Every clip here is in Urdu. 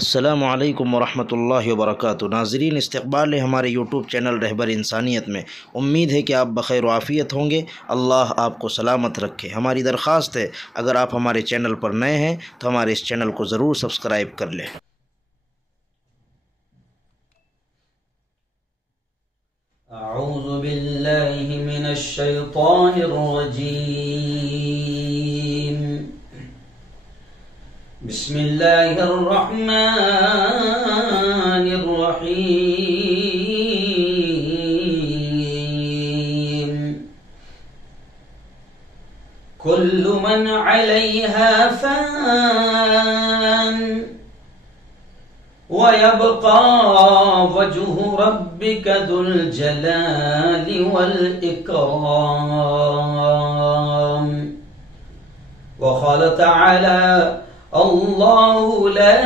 السلام علیکم ورحمۃ اللہ وبرکاتہ۔ ناظرین، استقبال ہے ہمارے یوٹیوب چینل رہبر انسانیت میں۔ امید ہے کہ آپ بخیر و عافیت ہوں گے۔ اللہ آپ کو سلامت رکھے۔ ہماری درخواست ہے، اگر آپ ہمارے چینل پر نئے ہیں تو ہمارے اس چینل کو ضرور سبسکرائب کر لیں۔ اعوذ باللہ من الشیطان الرجیم، بسم اللہ الرحمن الرحیم۔ کل من علیہا فان وَيَبْقَى وَجْهُ رَبِّكَ ذُو الْجَلَالِ وَالْإِكْرَامِ۔ وقال تعالى: الله لا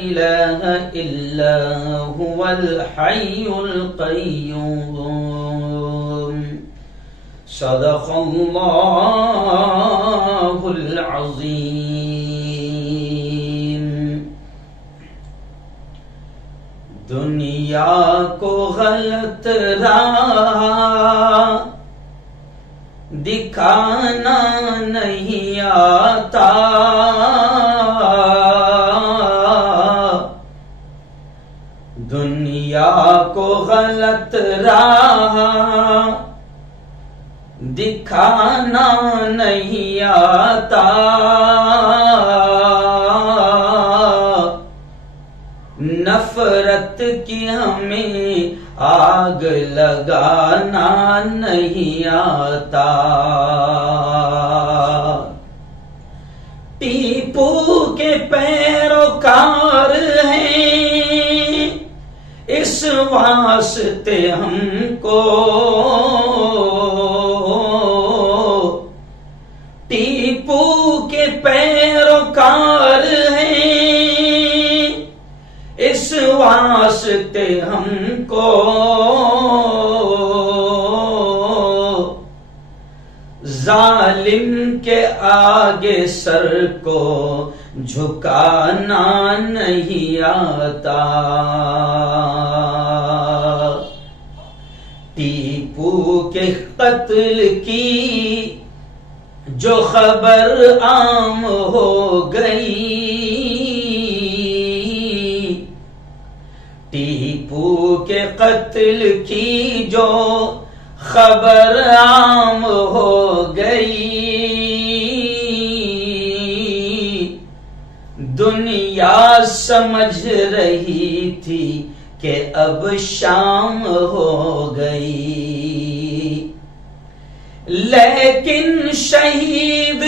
إله إلا هو الحي القيوم، صدق الله العظيم۔ دنیا کو غلط راہ دکھانا نہیں آتا، دنیا کو غلط راہ دکھانا نہیں آتا، نفرت کی ہمیں آگ لگانا نہیں آتا۔ ٹیپو کے پیروکار ہیں، اس واسطے ہم کو ٹیپو کے پیروکار ہیں، اس واسطے ہم کو ظالم کے آگے سر کو جھکانا نہیں آتا۔ ٹیپو کے قتل کی جو خبر عام ہو گئی، ٹیپو کے قتل کی جو خبر عام ہو گئی، دنیا سمجھ رہی تھی کہ اب شام ہو گئی، لیکن شہید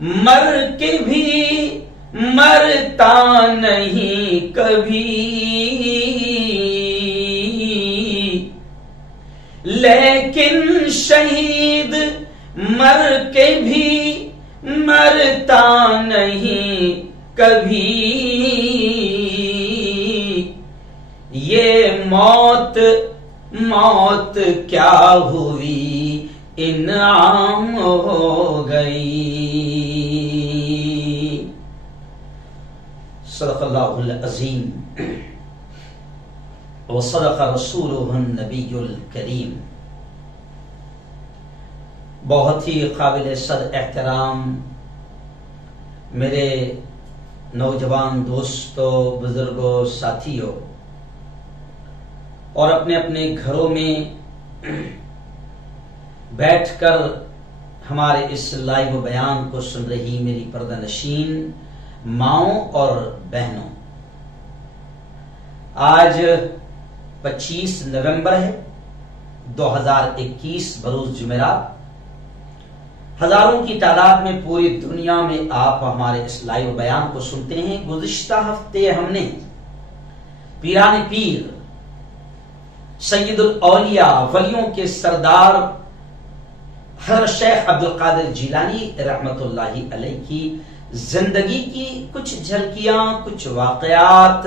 مر کے بھی مرتا نہیں کبھی، لیکن شہید مر کے بھی مرتا نہیں کبھی، یہ موت کیا ہوئی انعام ہو گئی۔ صدق اللہ العظیم وصدق رسولہ النبی الکریم۔ بہت ہی قابل صد احترام میرے نوجوان دوستوں، بزرگوں، ساتھیوں، اور اپنے اپنے گھروں میں بیٹھ کر ہمارے اس لائیو بیان کو سن رہی میری پردہ نشین ماؤں اور بہنوں، آج 25 نومبر ہے 2021 بروز جمعرات۔ ہزاروں کی تعداد میں پوری دنیا میں آپ ہمارے اس لائیو بیان کو سنتے ہیں۔ گزشتہ ہفتے ہم نے پیران پیر، سید الاولیاء، ولیوں کے سردار حضرت شیخ عبدالقادر جیلانی رحمت اللہ علیہ کی زندگی کی کچھ جھلکیاں، کچھ واقعات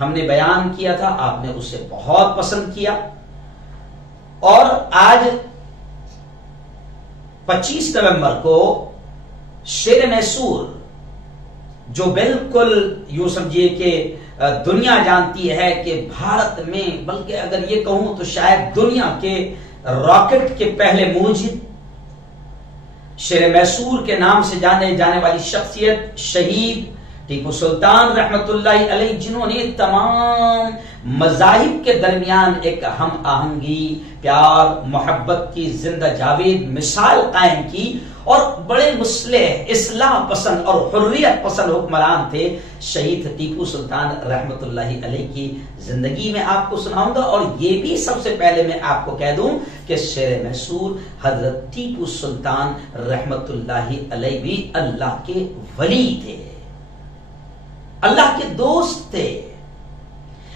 ہم نے بیان کیا تھا، آپ نے اسے بہت پسند کیا، اور آج 25 نومبر کو شیر میسور جو بالکل یوں سمجھیے کہ دنیا جانتی ہے کہ بھارت میں، بلکہ اگر یہ کہوں تو شاید دنیا کے راکٹ کے پہلے موجد، شیر میسور کے نام سے جانے جانے والی شخصیت شہید ٹیپو سلطان رحمت اللہ علیہ، جنہوں نے تمام مذاہب کے درمیان ایک ہم آہنگی، پیار، محبت کی زندہ جاوید مثال قائم کی، اور بڑے مصلح، اصلاح پسند اور حریت پسند حکمران تھے۔ شہید ٹیپو سلطان رحمت اللہ علیہ کی زندگی میں آپ کو سناؤں گا، اور یہ بھی سب سے پہلے میں آپ کو کہہ دوں کہ شیر میسور حضرت ٹیپو سلطان رحمت اللہ علیہ بھی اللہ کے ولی تھے، اللہ کے دوست تھے۔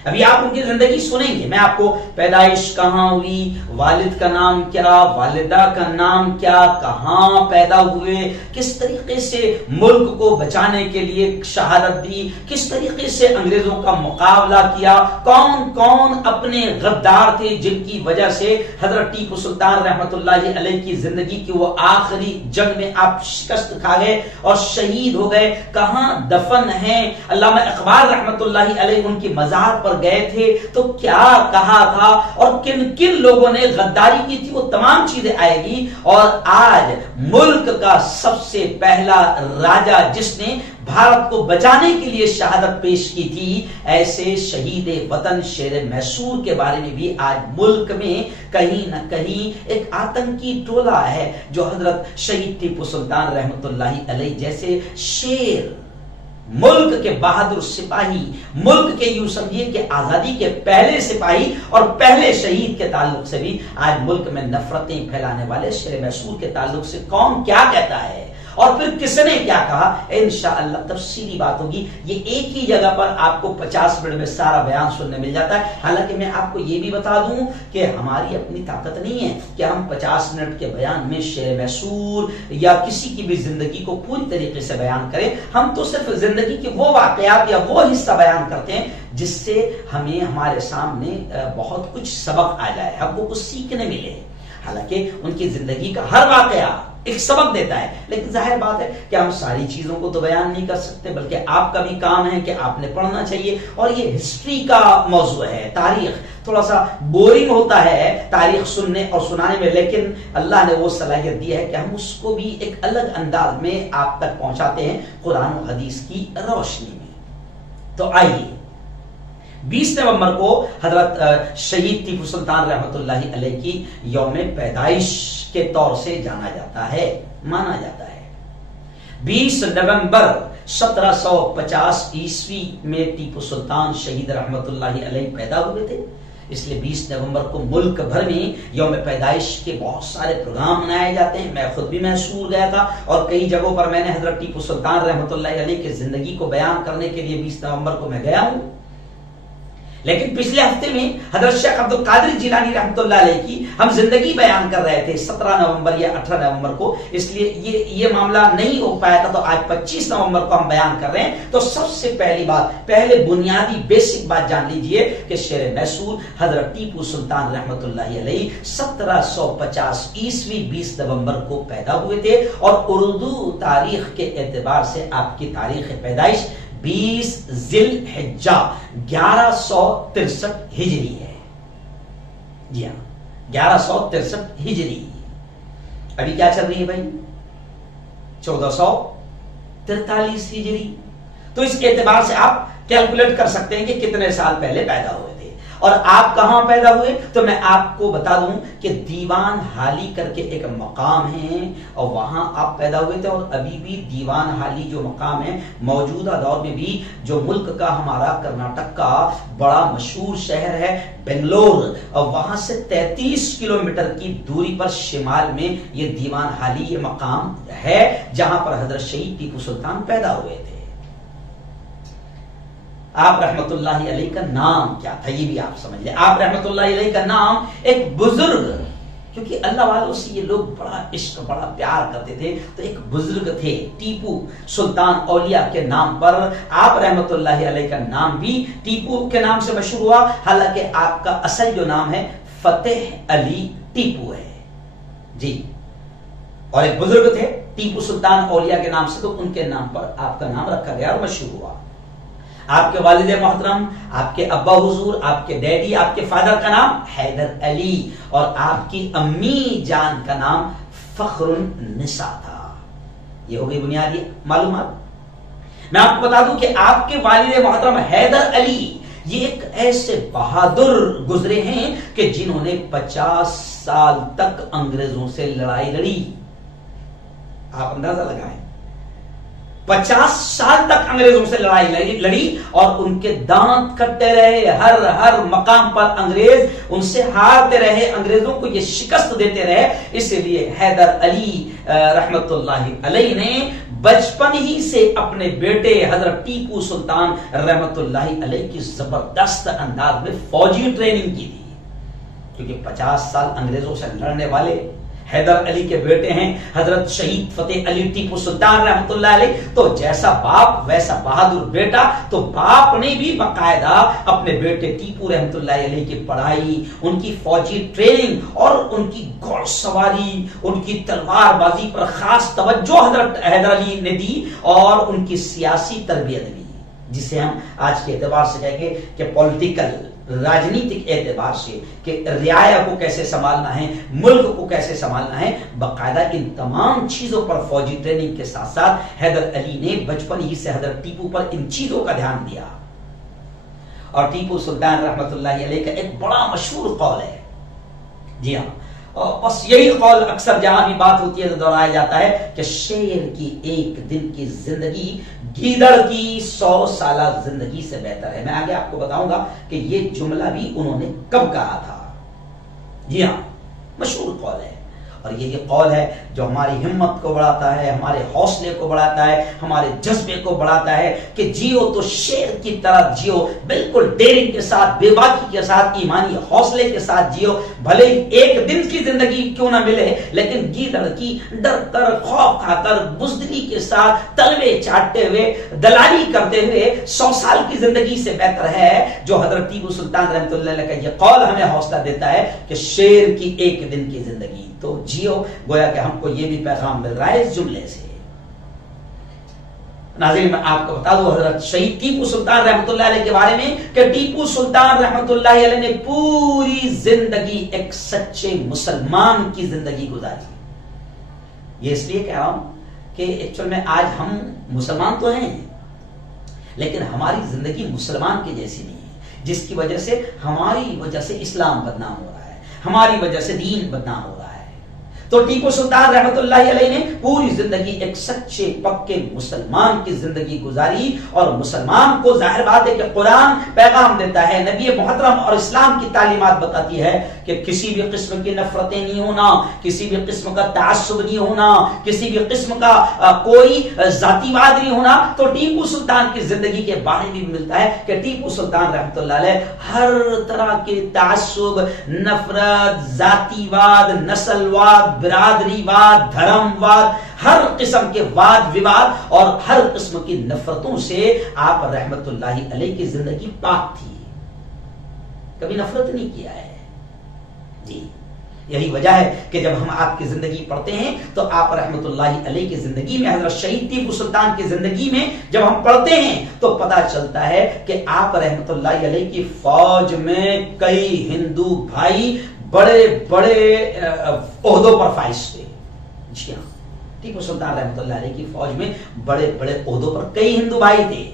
ابھی آپ ان کی زندگی سنیں گے، میں آپ کو پیدائش کہاں ہوئی، والد کا نام کیا، والدہ کا نام کیا، کہاں پیدا ہوئے، کس طریقے سے ملک کو بچانے کے لیے شہادت دی، کس طریقے سے انگریزوں کا مقابلہ کیا، کون کون اپنے غدار تھے جن کی وجہ سے حضرت ٹیپو سلطان رحمت اللہ علیہ کی زندگی کی وہ آخری جنگ میں آپ شکست کھا گئے اور شہید ہو گئے، کہاں دفن ہیں۔ علامہ اقبال رحمت اللہ علیہ ان کی مزار پر گئے تھے تو کیا کہا تھا اور کن کن لوگوں نے غداری کی تھی، وہ تمام چیزیں آئے گی۔ اور آج ملک کا سب سے پہلا راجا جس نے بھارت کو بچانے کے لیے شہادت پیش کی تھی، ایسے شہید وطن شیر میسور کے بارے میں بھی آج ملک میں کہیں نہ کہیں ایک آتنکی ٹولہ ہے جو حضرت شہید ٹیپو سلطان رحمت اللہ علیہ جیسے شیر، ملک کے بہادر سپاہی، ملک کے یوں سمجھیے کہ آزادی کے پہلے سپاہی اور پہلے شہید کے تعلق سے بھی آج ملک میں نفرتیں پھیلانے والے شیر میسور کے تعلق سے کون کیا کہتا ہے اور پھر کس نے کیا کہا، انشاءاللہ تفصیلی بات ہوگی۔ یہ ایک ہی جگہ پر آپ کو 50 منٹ میں سارا بیان سننے مل جاتا ہے۔ حالانکہ میں آپ کو یہ بھی بتا دوں کہ ہماری اپنی طاقت نہیں ہے کہ ہم 50 منٹ کے بیان میں شیر میسور یا کسی کی بھی زندگی کو پوری طریقے سے بیان کریں۔ ہم تو صرف زندگی کے وہ واقعات یا وہ حصہ بیان کرتے ہیں جس سے ہمیں ہمارے سامنے بہت کچھ سبق آ جائے، ہم کو کچھ سیکھنے ملے۔ حالانکہ ان کی زندگی کا ہر واقعہ ایک سبق دیتا ہے، لیکن ظاہر بات ہے کہ ہم ساری چیزوں کو تو بیان نہیں کر سکتے، بلکہ آپ کا بھی کام ہے کہ آپ نے پڑھنا چاہیے۔ اور یہ ہسٹری کا موضوع ہے، تاریخ تھوڑا سا بورنگ ہوتا ہے تاریخ سننے اور سنانے میں، لیکن اللہ نے وہ صلاحیت دی ہے کہ ہم اس کو بھی ایک الگ انداز میں آپ تک پہنچاتے ہیں قرآن و حدیث کی روشنی میں۔ تو آئیے 20 نومبر کو حضرت شہید ٹیپو سلطان رحمت اللہ علیہ کی یوم پیدائش کے طور سے جانا جاتا ہے، مانا جاتا ہے۔ 20 نومبر 1750 عیسوی میں ٹیپو سلطان شہید رحمت اللہ علیہ پیدا ہوئے تھے، اس لیے 20 نومبر کو ملک بھر میں یوم پیدائش کے بہت سارے پروگرام منائے جاتے ہیں۔ میں خود بھی میسور گیا تھا اور کئی جگہوں پر میں نے حضرت ٹیپو سلطان رحمت اللہ علیہ کی زندگی کو بیان کرنے کے لیے 20 نومبر کو میں گیا ہوں۔ لیکن پچھلے ہفتے میں حضرت شیخ عبد القادر جیلانی رحمت اللہ علیہ کی ہم زندگی بیان کر رہے تھے 17 نومبر یا 18 نومبر کو، اس لیے یہ معاملہ نہیں ہو پایا تھا، تو آج 25 نومبر کو ہم بیان کر رہے ہیں۔ تو سب سے پہلی بات، پہلے بنیادی بیسک بات جان لیجئے کہ شیر میسور حضرت ٹیپو سلطان رحمت اللہ علیہ 1750 عیسوی 20 نومبر کو پیدا ہوئے تھے، اور اردو تاریخ کے اعتبار سے آپ کی تاریخ پیدائش 20 ذی الحجہ 1163 ہجری ہے۔ جی ہاں، 1163 ہجری۔ ابھی کیا چل رہی ہے بھائی؟ 1443 ہجری۔ تو اس کے اعتبار سے آپ کیلکولیٹ کر سکتے ہیں کہ کتنے سال پہلے پیدا ہوئے تھے۔ اور آپ کہاں پیدا ہوئے تو میں آپ کو بتا دوں کہ دیوان حالی کر کے ایک مقام ہے اور وہاں آپ پیدا ہوئے تھے، اور ابھی بھی دیوان حالی جو مقام ہے موجودہ دور میں بھی جو ملک کا ہمارا کرناٹک کا بڑا مشہور شہر ہے بنگلور، اور وہاں سے 33 کلومیٹر کی دوری پر شمال میں یہ دیوان حالی یہ مقام ہے جہاں پر حضرت شہید ٹیپو سلطان پیدا ہوئے تھے۔ آپ رحمت اللہ علیہ کا نام کیا تھا یہ بھی آپ سمجھ لیں۔ آپ رحمت اللہ علیہ کا نام ایک بزرگ، کیونکہ اللہ والوں سے یہ لوگ بڑا عشق بڑا پیار کرتے تھے، تو ایک بزرگ تھے ٹیپو سلطان اولیاء کے نام پر آپ رحمت اللہ علیہ کا نام بھی ٹیپو کے نام سے مشہور ہوا، حالانکہ آپ کا اصل جو نام ہے فتح علی ٹیپو ہے۔ جی، اور ایک بزرگ تھے ٹیپو سلطان اولیاء کے نام سے تو ان کے نام پر آپ کا نام رکھا گیا اور مشہور ہوا. آپ کے والد محترم، آپ کے ابا حضور، آپ کے ڈیڈی، آپ کے فادر کا نام حیدر علی اور آپ کی امی جان کا نام فخر النساء تھا. یہ ہو گئی بنیادی معلومات. میں آپ کو بتا دوں کہ آپ کے والد محترم حیدر علی یہ ایک ایسے بہادر گزرے ہیں کہ جنہوں نے 50 سال تک انگریزوں سے لڑائی لڑی. آپ اندازہ لگائیں، 50 سال تک انگریزوں سے لڑائی لڑی اور ان کے دانت کٹتے رہے. ہر مقام پر انگریز ان سے ہارتے رہے، انگریزوں کو یہ شکست دیتے رہے. اسی لیے حیدر علی رحمت اللہ علیہ نے بچپن ہی سے اپنے بیٹے حضرت ٹیپو سلطان رحمت اللہ علیہ کی زبردست انداز میں فوجی ٹریننگ کی تھی. کیونکہ 50 سال انگریزوں سے لڑنے والے حیدر علی کے بیٹے ہیں حضرت شہید فتح علی ٹیپو سلطان رحمت اللہ علیہ. تو جیسا باپ ویسا بہادر بیٹا. تو باپ نے بھی باقاعدہ اپنے بیٹے ٹیپو رحمت اللہ علیہ کی پڑھائی، ان کی فوجی ٹریننگ اور ان کی گھوڑ سواری، ان کی تلوار بازی پر خاص توجہ حضرت حیدر علی نے دی اور ان کی سیاسی تربیت بھی، جسے ہم آج کے اعتبار سے کہیں گے کہ پولیٹیکل، راجنیتک اعتبار سے کہ رعایا کو کیسے سنبھالنا ہے، ملک کو کیسے سنبھالنا ہے. باقاعدہ ان تمام چیزوں پر فوجی ٹریننگ کے ساتھ ساتھ حیدر علی نے بچپن ہی سے حضرت ٹیپو پر ان چیزوں کا دھیان دیا. اور ٹیپو سلطان رحمت اللہ علیہ کا ایک بڑا مشہور قول ہے. جی ہاں، بس یہی قول اکثر جہاں بھی بات ہوتی ہے تو دہرایا جاتا ہے کہ شیر کی ایک دن کی زندگی گیدڑ کی 100 سالہ زندگی سے بہتر ہے. میں آگے آپ کو بتاؤں گا کہ یہ جملہ بھی انہوں نے کب کہا تھا. جی ہاں، مشہور قول ہے اور یہ قول ہے جو ہماری ہمت کو بڑھاتا ہے، ہمارے حوصلے کو بڑھاتا ہے، ہمارے جذبے کو بڑھاتا ہے کہ جیو تو شیر کی طرح جیو، بالکل ڈیرنگ کے ساتھ، بے باکی کے ساتھ، ایمانی حوصلے کے ساتھ جیو. بھلے ایک دن کی زندگی کیوں نہ ملے لیکن گیدڑ کی ڈر کر، خوف کھا کر، بزدلی کے ساتھ تلوے چاٹتے ہوئے، دلالی کرتے ہوئے 100 سال کی زندگی سے بہتر ہے. جو حضرت ٹیپو سلطان رحمۃ اللہ علیہ کا یہ قول ہمیں حوصلہ دیتا ہے کہ شیر کی ایک دن کی زندگی تو جیو. گویا کہ ہم کو یہ بھی پیغام مل رہا ہے اس جملے سے. ناظرین میں آپ کو بتا دوں حضرت شہید ٹیپو سلطان رحمت اللہ علیہ کے بارے میں کہ ٹیپو سلطان رحمت اللہ علیہ نے پوری زندگی ایک سچے مسلمان کی زندگی گزاری. یہ اس لیے کہہ رہا ہوں کہ ایکچوئل میں آج ہم مسلمان تو ہیں لیکن ہماری زندگی مسلمان کی جیسی نہیں ہے، جس کی وجہ سے ہماری وجہ سے اسلام بدنام ہو رہا ہے، ہماری وجہ سے دین بدنام ہو رہا ہے. تو ٹیپو سلطان رحمت اللہ علیہ نے پوری زندگی ایک سچے پکے مسلمان کی زندگی گزاری اور مسلمان کو ظاہر بات ہے کہ قرآن پیغام دیتا ہے، نبی محترم اور اسلام کی تعلیمات بتاتی ہے کہ کسی بھی قسم کی نفرتیں نہیں ہونا، کسی بھی قسم کا تعصب نہیں ہونا، کسی بھی قسم کا کوئی ذاتی واد نہیں ہونا. تو ٹیپو سلطان کی زندگی کے بارے میں ملتا ہے کہ ٹیپو سلطان رحمت اللہ علیہ ہر طرح کے تعصب، نفرت، ذاتی واد، نسل واد، برادری واد، دھرم واد، ہر قسم کے واد وواد اور ہر قسم کی نفرتوں سے آپ رحمت اللہ علیہ کی زندگی پاک تھی، کبھی نفرت نہیں کیا ہے. جی یہی وجہ ہے کہ جب ہم آپ کی زندگی پڑھتے ہیں تو آپ رحمت اللہ علیہ کی زندگی میں، حضرت شہید ٹیپو سلطان کی زندگی میں جب ہم پڑھتے ہیں تو پتہ چلتا ہے کہ آپ رحمت اللہ علیہ کی فوج میں کئی ہندو بھائی بڑے بڑے عہدوں پر فائز تھے. جی ہاں، ٹیپو سلطان رحمت اللہ علیہ کی فوج میں بڑے بڑے عہدوں پر کئی ہندو بھائی تھے.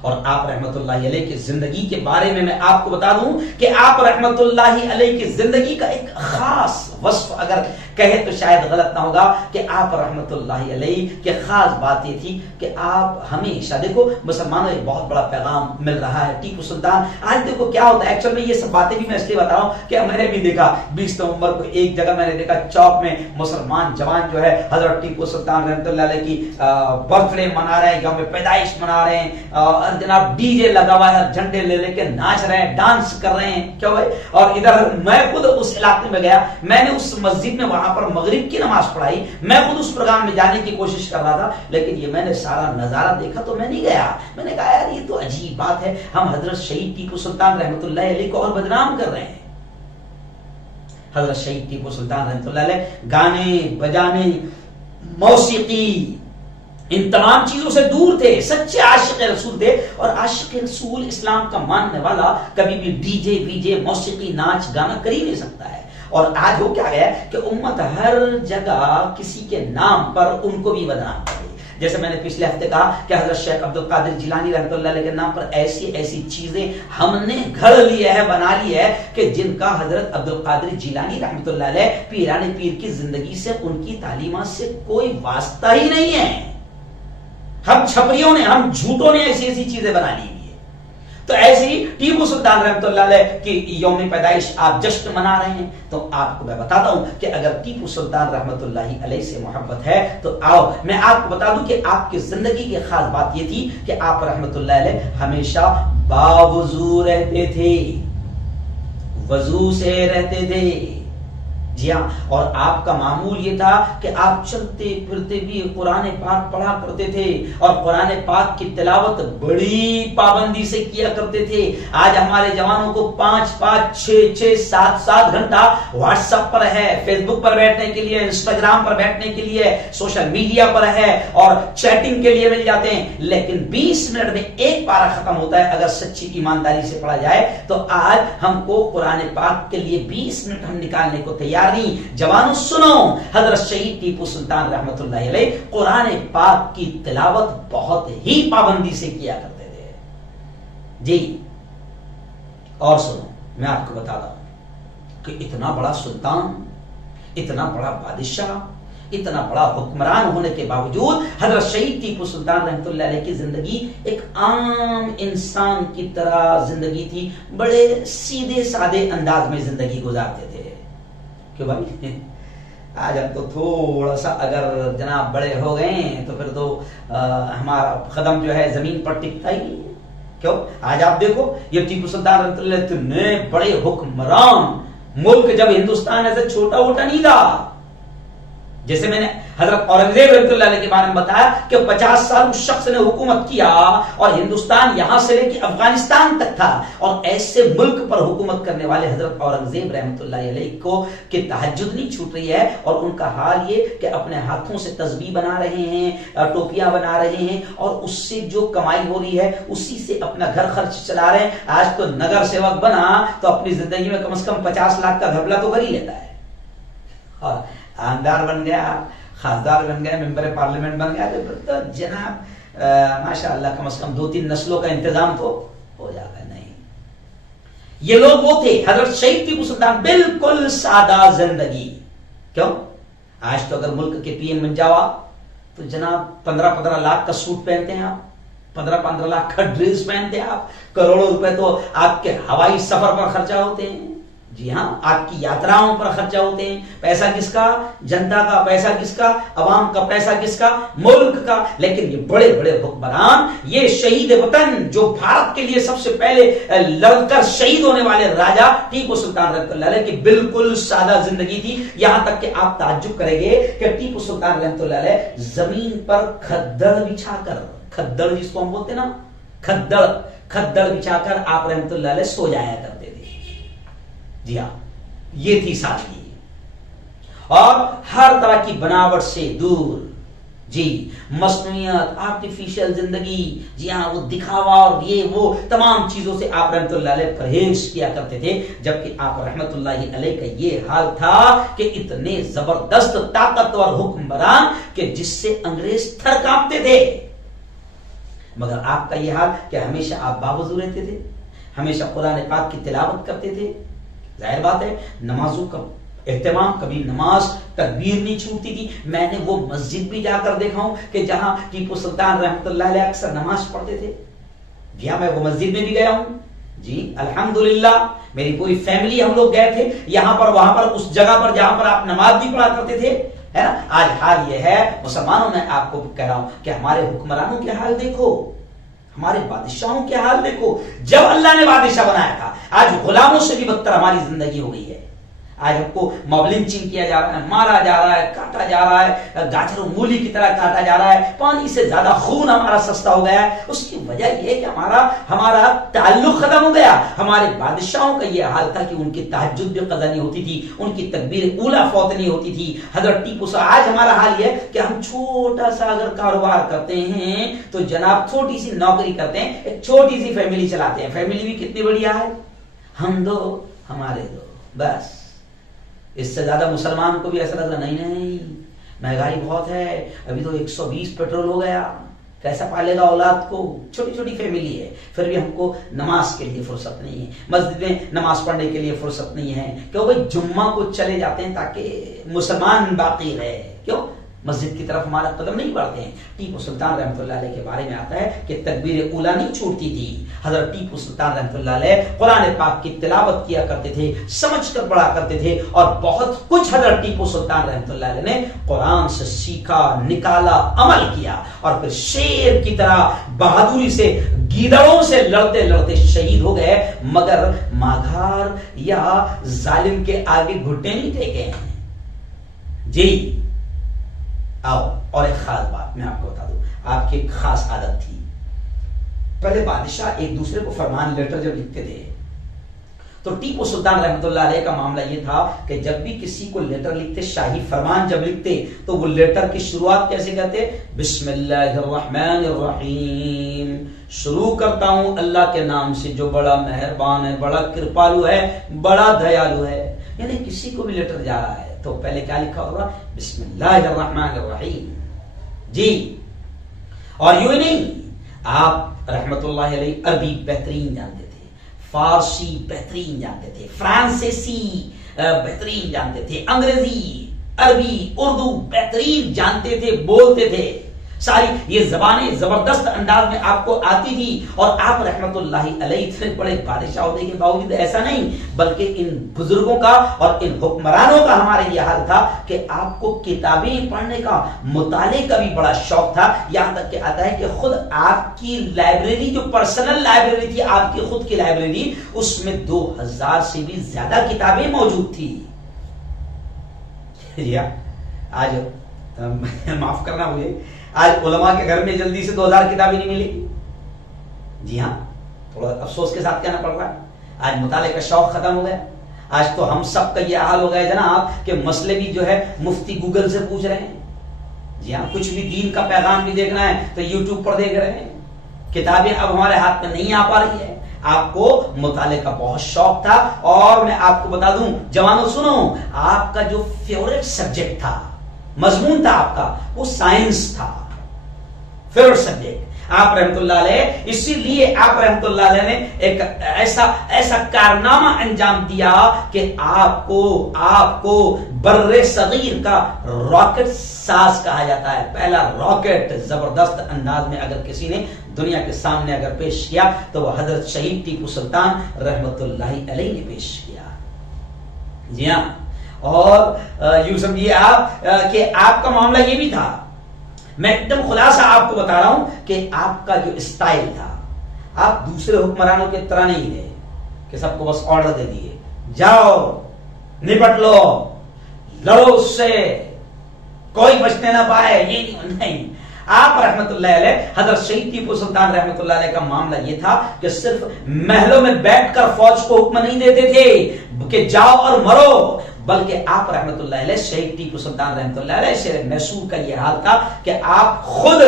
اور آپ رحمت اللہ علیہ کی زندگی کے بارے میں آپ کو بتا دوں کہ آپ رحمت اللہ علیہ کی زندگی کا ایک خاص وصف اگر کہے تو شاید غلط نہ ہوگا کہ آپ رحمت اللہ علیہ کی خاص بات یہ تھی کہ آپ ہمیشہ، دیکھو مسلمانوں ایک بہت بڑا پیغام مل رہا ہے. ٹیپو سلطان آج دیکھو کیا ہوتا ہے، ایکچوئل میں یہ سب باتیں بھی میں اس لیے بتا رہا ہوں کہ میں نے بھی دیکھا 20 نومبر کو ایک جگہ میں نے دیکھا چوک میں مسلمان جوان جو ہے حضرت ٹیپو سلطان رحمت اللہ علیہ کی برتھ ڈے منا رہے ہیں، یوم پیدائش منا رہے ہیں، جناب ڈی جے لگا ہوا ہے، جھنڈے لے لے کے ناچ رہے ہیں، ڈانس کر رہے ہیں. کیا ہوئے؟ اور ادھر میں خود اس علاقے میں گیا، میں نے اس مسجد میں وہاں پر مغرب کی نماز پڑھائی، میں خود اس پروگرام میں جانے کی کوشش کر رہا تھا لیکن یہ میں نے سارا نظارہ دیکھا تو میں نہیں گیا. میں نے کہا یار یہ تو عجیب بات ہے، ہم حضرت شہید ٹیپو سلطان رحمت اللہ علیہ کو اور بدنام کر رہے ہیں. حضرت شہید ٹیپو سلطان رحمت اللہ علیہ گانے بجانے موسیقی، ان تمام چیزوں سے دور تھے، سچے عاشق رسول تھے. اور عاشق رسول اسلام کا ماننے والا کبھی بھی ڈی جے وی جے موسیقی ناچ گانا کر ہی نہیں سکتا ہے. اور آج ہو کیا گیا کہ امت ہر جگہ کسی کے نام پر ان کو بھی بدنام کر رہی. جیسے میں نے پچھلے ہفتے کہا کہ حضرت شیخ عبد القادر جیلانی رحمۃ اللہ علیہ کے نام پر ایسی ایسی چیزیں ہم نے گھڑ لی ہے، بنا لی ہے، کہ جن کا حضرت عبد القادر جیلانی رحمۃ اللہ علیہ پیران پیر کی زندگی سے، ان کی تعلیمات سے کوئی واسطہ ہی نہیں ہے. ہم چھپریوں نے، ہم جھوٹوں نے ایسی ایسی چیزیں بنا لی. تو ایسے ہی ٹیپو سلطان رحمۃ اللہ علیہ کی یوم پیدائش آپ جشن منا رہے ہیں، تو آپ کو میں بتاتا ہوں کہ اگر ٹیپو سلطان رحمۃ اللہ علیہ سے محبت ہے تو آؤ میں آپ کو بتا دوں کہ آپ کی زندگی کی خاص بات یہ تھی کہ آپ رحمۃ اللہ علیہ ہمیشہ باوضو رہتے تھے، وضو سے رہتے تھے. جی ہاں، اور آپ کا معمول یہ تھا کہ آپ چلتے پھرتے بھی قرآن پاک پڑھا کرتے تھے، اور قرآن پاک کی تلاوت بڑی پابندی سے کیا کرتے تھے. آج ہمارے جوانوں کو 5-5, 6-6, 7-7 گھنٹہ واٹس ایپ پر ہے، فیس بک پر بیٹھنے کے لیے، انسٹاگرام پر بیٹھنے کے لیے، سوشل میڈیا پر ہے، اور چیٹنگ کے لیے مل جاتے ہیں. لیکن 20 منٹ میں ایک پارہ ختم ہوتا ہے اگر سچی ایمانداری سے پڑھا جائے. تو آج ہم کو قرآن پاک کے لیے 20 منٹ ہم نکالنے کو تیار نہیں. جوانوں سنو، حضرت شہید ٹیپو سلطان رحمت اللہ علیہ قرآن پاک کی تلاوت بہت ہی پابندی سے کیا کرتے تھے. جی اور سنو، میں آپ کو بتا دوں کہ اتنا بڑا سلطان، اتنا بڑا بادشاہ، اتنا بڑا حکمران ہونے کے باوجود حضرت شہید ٹیپو سلطان رحمت اللہ علیہ کی زندگی ایک عام انسان کی طرح زندگی تھی. بڑے سیدھے سادے انداز میں زندگی گزارتے تھے. کہ بھائی آج ہم تو تھوڑا سا اگر جناب بڑے ہو گئے تو پھر تو ہمارا قدم جو ہے زمین پر ٹکتا ہی نہیں. کیوں؟ آج آپ دیکھو یہ ٹیپو سلطان رحمۃ اللہ اتنے بڑے حکمران، ملک جب ہندوستان ایسے چھوٹا موٹا نہیں تھا. جیسے میں نے حضرت اورنگزیب رحمۃ اللہ علیہ کے بارے میں بتایا کہ 50 سال اس شخص نے حکومت کیا اور ہندوستان یہاں سے لے کے افغانستان تک تھا. اور ایسے ملک پر حکومت کرنے والے حضرت اورنگزیب رحمۃ اللہ علیہ کو کہ تہجد نہیں چھوٹ رہی ہے، اور ان کا حال یہ کہ اپنے ہاتھوں سے تسبیح بنا رہے ہیں، ٹوپیاں بنا رہے ہیں، اور اس سے جو کمائی ہو رہی ہے اسی سے اپنا گھر خرچ چلا رہے ہیں. آج تو نگر سیوک بنا تو اپنی زندگی میں کم از کم 50 لاکھ کا گھپلا تو بھر ہی لیتا ہے، اور آمدار بن گیا، خاصدار بن گیا، ممبر پارلیمنٹ بن گیا، تو جناب ماشاء اللہ کم از کم 2-3 نسلوں کا انتظام تو ہو جاتا ہے. نہیں، یہ لوگ وہ تھے. حضرت شہید ٹیپو سلطان بالکل سادہ زندگی. کیوں؟ آج تو اگر ملک کے پی ایم بن جاؤ تو جناب 15-15 لاکھ کا سوٹ پہنتے ہیں آپ، 15-15 لاکھ کا ڈریس پہنتے ہیں آپ، کروڑوں روپے تو آپ کے ہوائی سفر پر خرچہ ہوتے ہیں. جی ہاں، آپ کی یاتراؤں پر خرچہ ہوتے ہیں. پیسہ کس کا؟ جنتا کا. پیسہ کس کا؟ عوام کا. پیسہ کس کا؟ ملک کا. لیکن یہ بڑے بڑے حکمران، یہ شہید وطن جو بھارت کے لیے سب سے پہلے لڑ کر شہید ہونے والے راجا ٹیپو سلطان رحمۃ اللہ علیہ کی بالکل سادہ زندگی تھی. یہاں تک کہ آپ تعجب کریں گے کہ ٹیپو سلطان رحمۃ اللہ علیہ زمین پر کھدڑ بچھا کر، کھدڑ جس کو ہم بولتے نا، کھدڑ بچھا کر آپ رحمۃ اللہ علیہ سو جایا کرتے تھے. جی ہاں، یہ تھی سادگی، اور ہر طرح کی بناوٹ سے دور. جی، مصنوعیت، آرٹیفیشل زندگی، جی ہاں، وہ دکھاوا اور یہ وہ تمام چیزوں سے آپ رحمت اللہ علیہ پرہیز کیا کرتے تھے. جبکہ آپ رحمت اللہ علیہ کا یہ حال تھا کہ اتنے زبردست طاقتور حکمران کہ جس سے انگریز تھر کانپتے تھے. مگر آپ کا یہ حال کہ ہمیشہ آپ باوضو رہتے تھے، ہمیشہ قرآن پاک کی تلاوت کرتے تھے. ظاہر بات ہے نمازوں کا اہتمام، کبھی نماز تکبیر نہیں چھوٹتی تھی. میں نے وہ مسجد بھی جا کر دیکھا ہوں کہ جہاں ٹیپو سلطان رحمت اللہ علیہ اکثر نماز پڑھتے تھے. جی ہاں، میں وہ مسجد میں بھی گیا ہوں. جی الحمدللہ، میری پوری فیملی ہم لوگ گئے تھے یہاں پر، وہاں پر، اس جگہ پر جہاں پر آپ نماز بھی پڑھا کرتے تھے، ہے نا. آج حال یہ ہے مسلمانوں، میں آپ کو کہہ رہا ہوں کہ ہمارے حکمرانوں کے حال دیکھو، ہمارے بادشاہوں کے حال دیکھو. جب اللہ نے بادشاہ بنایا تھا، آج غلاموں سے بھی بدتر ہماری زندگی ہو گئی ہے. آج ہم کو ماب لنچنگ کیا جا رہا ہے، مارا جا رہا ہے، کاٹا جا رہا ہے، گاجر و مولی کی طرح کاٹا جا رہا ہے، پانی سے زیادہ خون ہمارا سستا ہو گیا ہے۔ اس کی وجہ یہ ہے کہ ہمارا تعلق ختم ہو گیا۔ ہمارے بادشاہوں کا یہ حال تھا کہ ان کی تہجد بھی قضا نہیں ہوتی تھی، ان کی تکبیر اولیٰ فوت نہیں ہوتی تھی۔ حضرت ٹیپو صاحب، آج ہمارا حال یہ ہے کہ ہم چھوٹا سا اگر کاروبار کرتے ہیں تو جناب چھوٹی سی نوکری کرتے ہیں، ایک چھوٹی سی فیملی چلاتے ہیں، فیملی بھی کتنی بڑھیا ہے، ہم دو ہمارے دو، بس۔ اس سے زیادہ مسلمان کو بھی ایسا لگ رہا نہیں مہنگائی بہت ہے، ابھی تو 120 پیٹرول ہو گیا، کیسا پالے گا اولاد کو؟ چھوٹی چھوٹی فیملی ہے، پھر بھی ہم کو نماز کے لیے فرصت نہیں ہے، مسجد میں نماز پڑھنے کے لیے فرصت نہیں ہے، کیوں بھائی جمعہ کو چلے جاتے ہیں تاکہ مسلمان باقی رہے، کیوں مسجد کی طرف ہمارا قدم نہیں بڑھتے ہیں۔ ٹیپو سلطان رحمۃ اللہ علیہ کے بارے میں آتا ہے کہ تکبیر اولیٰ نہیں چھوٹتی تھی۔ حضرت ٹیپو سلطان رحمۃ اللہ علیہ قرآن پاک کی تلاوت کیا کرتے تھے، سمجھ کر پڑھا کرتے تھے، اور بہت کچھ حضرت ٹیپو سلطان رحمۃ اللہ علیہ نے قرآن سے سیکھا، نکالا، عمل کیا، اور پھر شیر کی طرح بہادری سے گیدڑوں سے لڑتے لڑتے شہید ہو گئے، مگر ماگھار یا ظالم کے آگے گھٹنے نہیں ٹیکے ہیں۔ جی آؤ، اور ایک خاص بات میں آپ کو بتا دوں، آپ کی ایک خاص عادت تھی، پہلے بادشاہ ایک دوسرے کو فرمان لیٹر جب لکھتے تھے تو ٹیپو سلطان رحمۃ اللہ علیہ کا معاملہ یہ تھا کہ جب بھی کسی کو لیٹر لکھتے، شاہی فرمان جب لکھتے، تو وہ لیٹر کی شروعات کیسے کرتے؟ بسم اللہ الرحمن الرحیم، شروع کرتا ہوں اللہ کے نام سے جو بڑا مہربان ہے، بڑا کرپالو ہے، بڑا دیالو ہے۔ یعنی کسی کو بھی لیٹر جا رہا ہے تو پہلے کیا لکھا ہوگا؟ بسم اللہ الرحمن الرحیم۔ جی، اور یوں نہیں، آپ رحمت اللہ علیہ عربی بہترین جانتے تھے، فارسی بہترین جانتے تھے، فرانسیسی بہترین جانتے تھے، انگریزی، عربی، اردو بہترین جانتے تھے، بولتے تھے، ساری یہ زبانیں زبردست انداز میں آپ کو آتی تھی، اور آپ رحمت اللہ علیہ اتنے بڑے بادشاہ ہونے کے باوجود ایسا نہیں، بلکہ ان بزرگوں کا اور ان حکمرانوں کا ہمارے یہ حال تھا کہ آپ کو کتابیں پڑھنے کا، مطالعے کا بھی بڑا شوق تھا، یہاں تک کہ آتا ہے کہ خود آپ کی لائبریری، جو پرسنل لائبریری تھی آپ کی خود کی لائبریری، اس میں 2000 سے بھی زیادہ کتابیں موجود تھی۔ آج معاف کرنا مجھے، آج علماء کے گھر میں جلدی سے 2000 کتابیں نہیں ملی۔ جی ہاں، تھوڑا افسوس کے ساتھ کہنا پڑ رہا ہے، آج مطالعے کا شوق ختم ہو گیا۔ آج تو ہم سب کا یہ حال ہو گیا جناب کہ مسئلے بھی جو ہے مفتی گوگل سے پوچھ رہے ہیں۔ جی ہاں، کچھ بھی دین کا پیغام بھی دیکھنا ہے تو یوٹیوب پر دیکھ رہے ہیں، کتابیں اب ہمارے ہاتھ میں نہیں آ پا رہی ہے۔ آپ کو مطالعے کا بہت شوق تھا، اور میں آپ کو بتا دوں جوانوں سنو، آپ کا جو فیورٹ سبجیکٹ تھا، مضمون تھا آپ کا، وہ سائنس تھا، فیورٹ سبجیکٹ۔ آپ رحمت اللہ علیہ، اسی لیے آپ رحمت اللہ علیہ نے ایک ایسا کارنامہ انجام دیا کہ آپ کو بر صغیر کا راکٹ ساز کہا جاتا ہے۔ پہلا راکٹ زبردست انداز میں اگر کسی نے دنیا کے سامنے اگر پیش کیا تو وہ حضرت شہید ٹیپو سلطان رحمت اللہ علیہ نے پیش کیا۔ جی ہاں، اور یوں سمجھیے آپ کہ آپ کا معاملہ یہ بھی تھا، میں ایک دم خلاصہ آپ کو بتا رہا ہوں کہ آپ کا جو اسٹائل تھا، آپ دوسرے حکمرانوں کے طرح نہیں تھے کہ سب کو بس آرڈر دے دیے، جاؤ نپٹ لو، لڑو اس سے، کوئی بچنے نہ پائے، یہ نہیں۔ آپ رحمت اللہ علیہ، حضرت شہید ٹیپو سلطان رحمت اللہ علیہ کا معاملہ یہ تھا کہ صرف محلوں میں بیٹھ کر فوج کو حکم نہیں دیتے تھے کہ جاؤ اور مرو، بلکہ آپ رحمت اللہ علیہ، شہید ٹیپو سلطان رحمت اللہ علیہ شیر میسور کا یہ حال تھا کہ آپ خود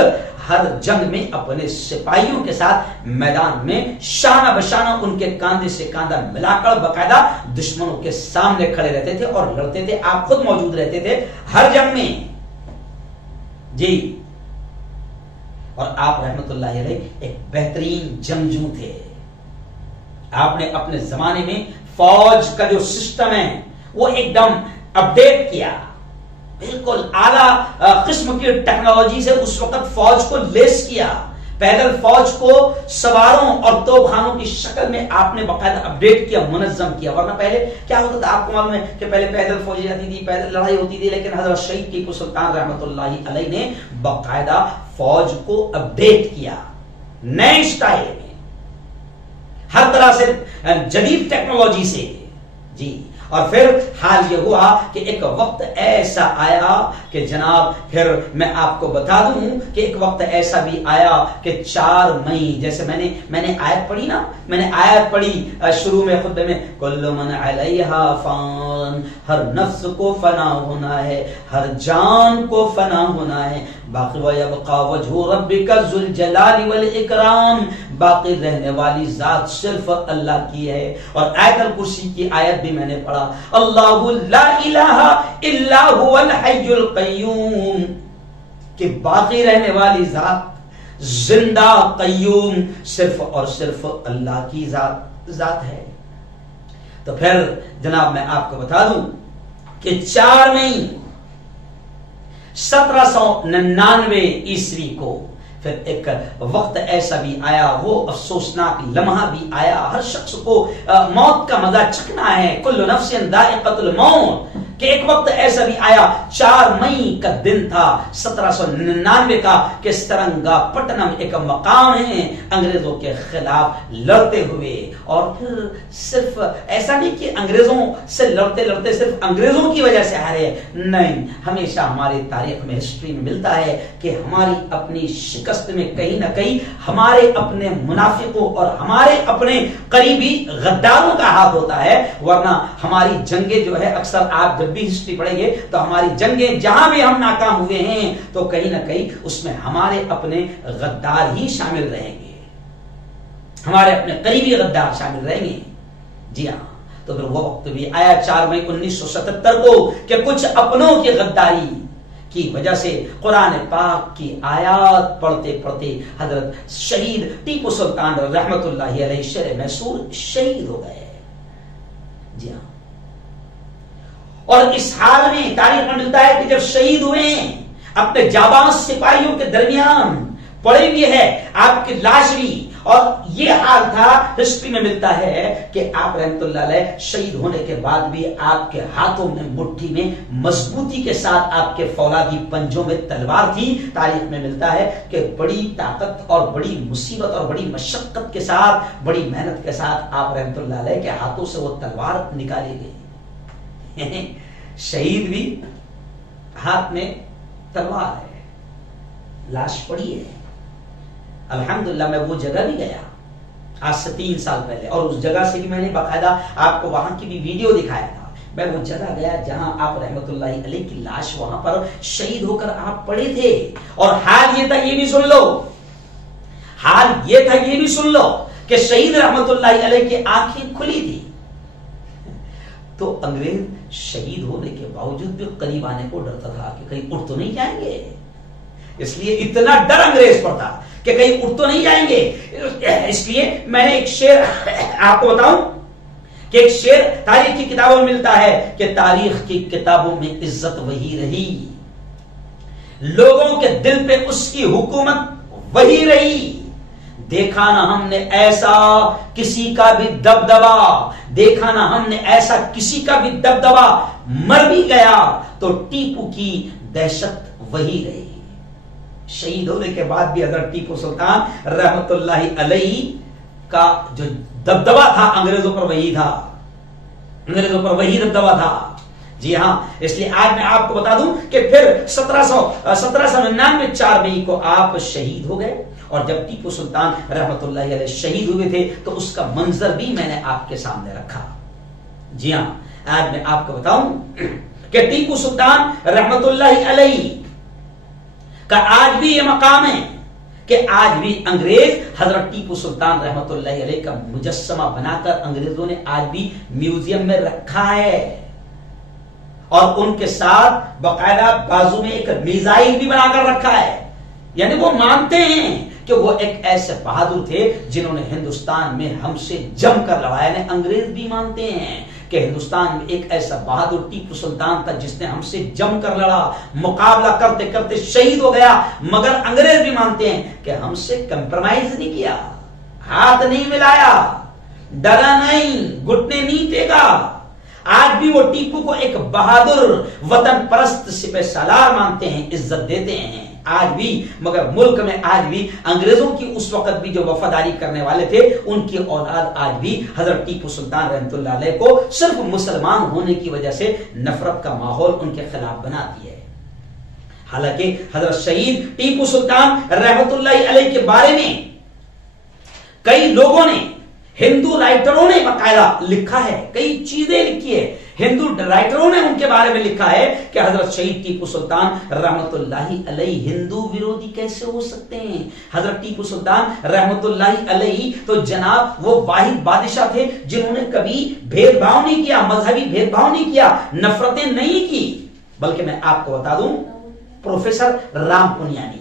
ہر جنگ میں اپنے سپاہیوں کے ساتھ میدان میں شانہ بشانہ ان کے کاندھے سے کاندھا ملا کر باقاعدہ دشمنوں کے سامنے کھڑے رہتے تھے اور لڑتے تھے، آپ خود موجود رہتے تھے ہر جنگ میں۔ جی، اور آپ رحمت اللہ علیہ ایک بہترین جنگجو تھے۔ آپ نے اپنے زمانے میں فوج کا جو سسٹم ہے وہ ایک دم اپڈیٹ کیا، بالکل اعلیٰ قسم کی ٹیکنالوجی سے اس وقت فوج کو لیس کیا، پیدل فوج کو سواروں اور توپ خانوں کی شکل میں آپ نے باقاعدہ اپڈیٹ کیا، منظم کیا۔ ورنہ پہلے کیا ہوتا تھا آپ کو معلوم ہے کہ پہلے پیدل فوجیں جاتی تھی، پیدل لڑائی ہوتی تھی، لیکن حضرت شہید ٹیپو سلطان رحمت اللہ علیہ نے باقاعدہ فوج کو اپڈیٹ کیا، نئے اسٹائل میں، ہر طرح سے جدید ٹیکنالوجی سے۔ جی، اور پھر حال یہ ہوا کہ ایک وقت ایسا آیا کہ جناب پھر میں آپ کو بتا دوں کہ ایک وقت ایسا بھی آیا کہ 4 مئی، جیسے میں نے آیت پڑھی نا، میں نے آیت پڑھی شروع میں خطبے میں، کل من علیہا فان، ہر نفس کو فنا ہونا ہے، ہر جان کو فنا ہونا ہے، باقی وَيَبْقَى وَجْهُ رَبِّكَ ذُو الْجَلَالِ وَالْإِكْرَامِ، باقی رہنے والی ذات صرف اللہ کی ہے۔ اور آیت الکرسی کی آیت بھی میں نے پڑھا، اللہ لا الہ الا هو الحی القیوم، کہ باقی رہنے والی ذات، زندہ قیوم صرف اور صرف اللہ کی ذات ہے۔ تو پھر جناب میں آپ کو بتا دوں کہ 4 مئی 1799 عیسوی کو پھر ایک وقت ایسا بھی آیا، وہ افسوسناک لمحہ بھی آیا، ہر شخص کو موت کا مزہ چکھنا ہے، کل نفس ذائقۃ الموت، کہ ایک وقت ایسا بھی آیا، 4 مئی کا دن تھا 1799 کا، کہ سرنگا پٹنم ایک مقام ہے انگریزوں کے خلاف لڑتے ہوئے، اور پھر صرف ایسا نہیں کہ انگریزوں سے لڑتے لڑتے صرف انگریزوں کی وجہ سے ہارے، نہیں، ہمیشہ ہماری تاریخ میں ہسٹری میں ملتا ہے کہ ہماری اپنی شکست میں کہیں نہ کہیں ہمارے اپنے منافقوں اور ہمارے اپنے قریبی غداروں کا ہاتھ ہوتا ہے، ورنہ ہماری جنگیں جو ہے اکثر آپ جب بھی ہسٹری پڑھیں گے تو ہماری جنگیں جہاں بھی ہم ناکام ہوئے ہیں تو کہیں نہ کہیں اس میں ہمارے اپنے غدار ہی شامل رہیں گے، ہمارے اپنے قریبی غدار شامل رہیں گے۔ جی ہاں، تو پھر وہ وقت بھی آیا 4 مئی 1977 کو کہ کچھ اپنوں کی غداری کی وجہ سے قرآن پاک کی آیات پڑھتے پڑھتے حضرت شہید ٹیپو سلطان رحمت اللہ علیہ شرح میسور شہید ہو گئے۔ جی ہاں، اور اس حال میں تاریخ میں ملتا ہے کہ جب شہید ہوئے اپنے جاباز سپاہیوں کے درمیان پڑی ہوئی ہے آپ کی لاش بھی، اور یہ حال تھا، ہسٹری میں ملتا ہے کہ آپ رحمت اللہ علیہ شہید ہونے کے بعد بھی آپ کے ہاتھوں میں مٹھی میں مضبوطی کے ساتھ آپ کے فولادی پنجوں میں تلوار تھی۔ تاریخ میں ملتا ہے کہ بڑی طاقت اور بڑی مصیبت اور بڑی مشقت کے ساتھ، بڑی محنت کے ساتھ آپ رحمت اللہ علیہ کے ہاتھوں سے وہ تلوار نکالی گئی۔ شہید بھی ہاتھ میں تلوار ہے، لاش پڑی ہے۔ الحمدللہ میں وہ جگہ بھی گیا آج سے 3 سال پہلے، اور اس جگہ سے بھی میں نے باقاعدہ آپ کو وہاں کی بھی ویڈیو دکھایا تھا۔ میں وہ جگہ گیا جہاں آپ رحمت اللہ علیہ کی لاش وہاں پر شہید ہو کر آپ پڑے تھے، اور حال یہ تھا، یہ بھی سن لو، حال یہ تھا، یہ بھی سن لو کہ شہید رحمت اللہ علیہ کی آنکھیں کھلی تھی، تو انگریز شہید ہونے کے باوجود بھی قریب آنے کو ڈرتا تھا کہ کہیں اٹھ تو نہیں جائیں گے، اس لیے اتنا ڈر انگریز پر تھا کہ کہیں اٹھ تو نہیں جائیں گے۔ اس لیے میں نے ایک شعر آپ کو بتاؤں کہ ایک شعر تاریخ کی کتابوں میں ملتا ہے کہ تاریخ کی کتابوں میں عزت وہی رہی، لوگوں کے دل پہ اس کی حکومت وہی رہی، دیکھا نہ ہم نے ایسا کسی کا بھی دبدبا، دیکھا نہ ہم نے ایسا کسی کا بھی دبدبا، مر بھی گیا تو ٹیپو کی دہشت وہی رہی۔ شہید ہونے کے بعد بھی حضرت ٹیپو سلطان رحمت اللہ علیہ کا جو دبدبا تھا انگریزوں پر وہی تھا، انگریزوں پر وہی دبدبا تھا۔ جی ہاں، اس لیے آج میں آپ کو بتا دوں کہ پھر 1799 4 مئی کو آپ شہید ہو گئے، اور جب ٹیپو سلطان رحمت اللہ علیہ شہید ہوئے تھے تو اس کا منظر بھی میں نے آپ کے سامنے رکھا۔ جی ہاں، آج میں آپ کو بتاؤں کہ ٹیپو سلطان رحمت اللہ علیہ کا آج بھی یہ مقام ہے کہ آج بھی انگریز حضرت ٹیپو سلطان رحمت اللہ علیہ کا مجسمہ بنا کر انگریزوں نے آج بھی میوزیم میں رکھا ہے، اور ان کے ساتھ باقاعدہ بازو میں ایک میزائل بھی بنا کر رکھا ہے، یعنی وہ مانتے ہیں کہ وہ ایک ایسے بہادر تھے جنہوں نے ہندوستان میں ہم سے جم کر لڑا، یعنی انگریز بھی مانتے ہیں کہ ہندوستان میں ایک ایسا بہادر ٹیپو سلطان تھا جس نے ہم سے جم کر لڑا، مقابلہ کرتے کرتے شہید ہو گیا، مگر انگریز بھی مانتے ہیں کہ ہم سے کمپرومائز نہیں کیا، ہاتھ نہیں ملایا، ڈرا نہیں، گھٹنے نہیں ٹیکا۔ آج بھی وہ ٹیپو کو ایک بہادر وطن پرست سپہ سالار مانتے ہیں، عزت دیتے ہیں۔ آج بھی، مگر ملک میں آج بھی انگریزوں کی اس وقت بھی جو وفاداری کرنے والے تھے ان کی اولاد آج بھی حضرت ٹیپو سلطان رحمۃ اللہ علیہ کو صرف مسلمان ہونے کی وجہ سے نفرت کا ماحول ان کے خلاف بناتی ہے۔ حالانکہ حضرت شہید ٹیپو سلطان رحمۃ اللہ علیہ کے بارے میں کئی لوگوں نے، ہندو رائٹروں نے باقاعدہ لکھا ہے، کئی چیزیں لکھی ہے، ہندو رائٹروں نے ان کے بارے میں لکھا ہے کہ حضرت شہید ٹیپو سلطان رحمت اللہ علیہ ہندو ویرودھی کیسے ہو سکتے ہیں۔ حضرت ٹیپو سلطان رحمت اللہ علیہ تو جناب وہ واحد بادشاہ تھے جنہوں نے کبھی بھید بھاؤ نہیں کیا، مذہبی بھید بھاؤ نہیں کیا، نفرتیں نہیں کی۔ بلکہ میں آپ کو بتا دوں، پروفیسر رام پنیانی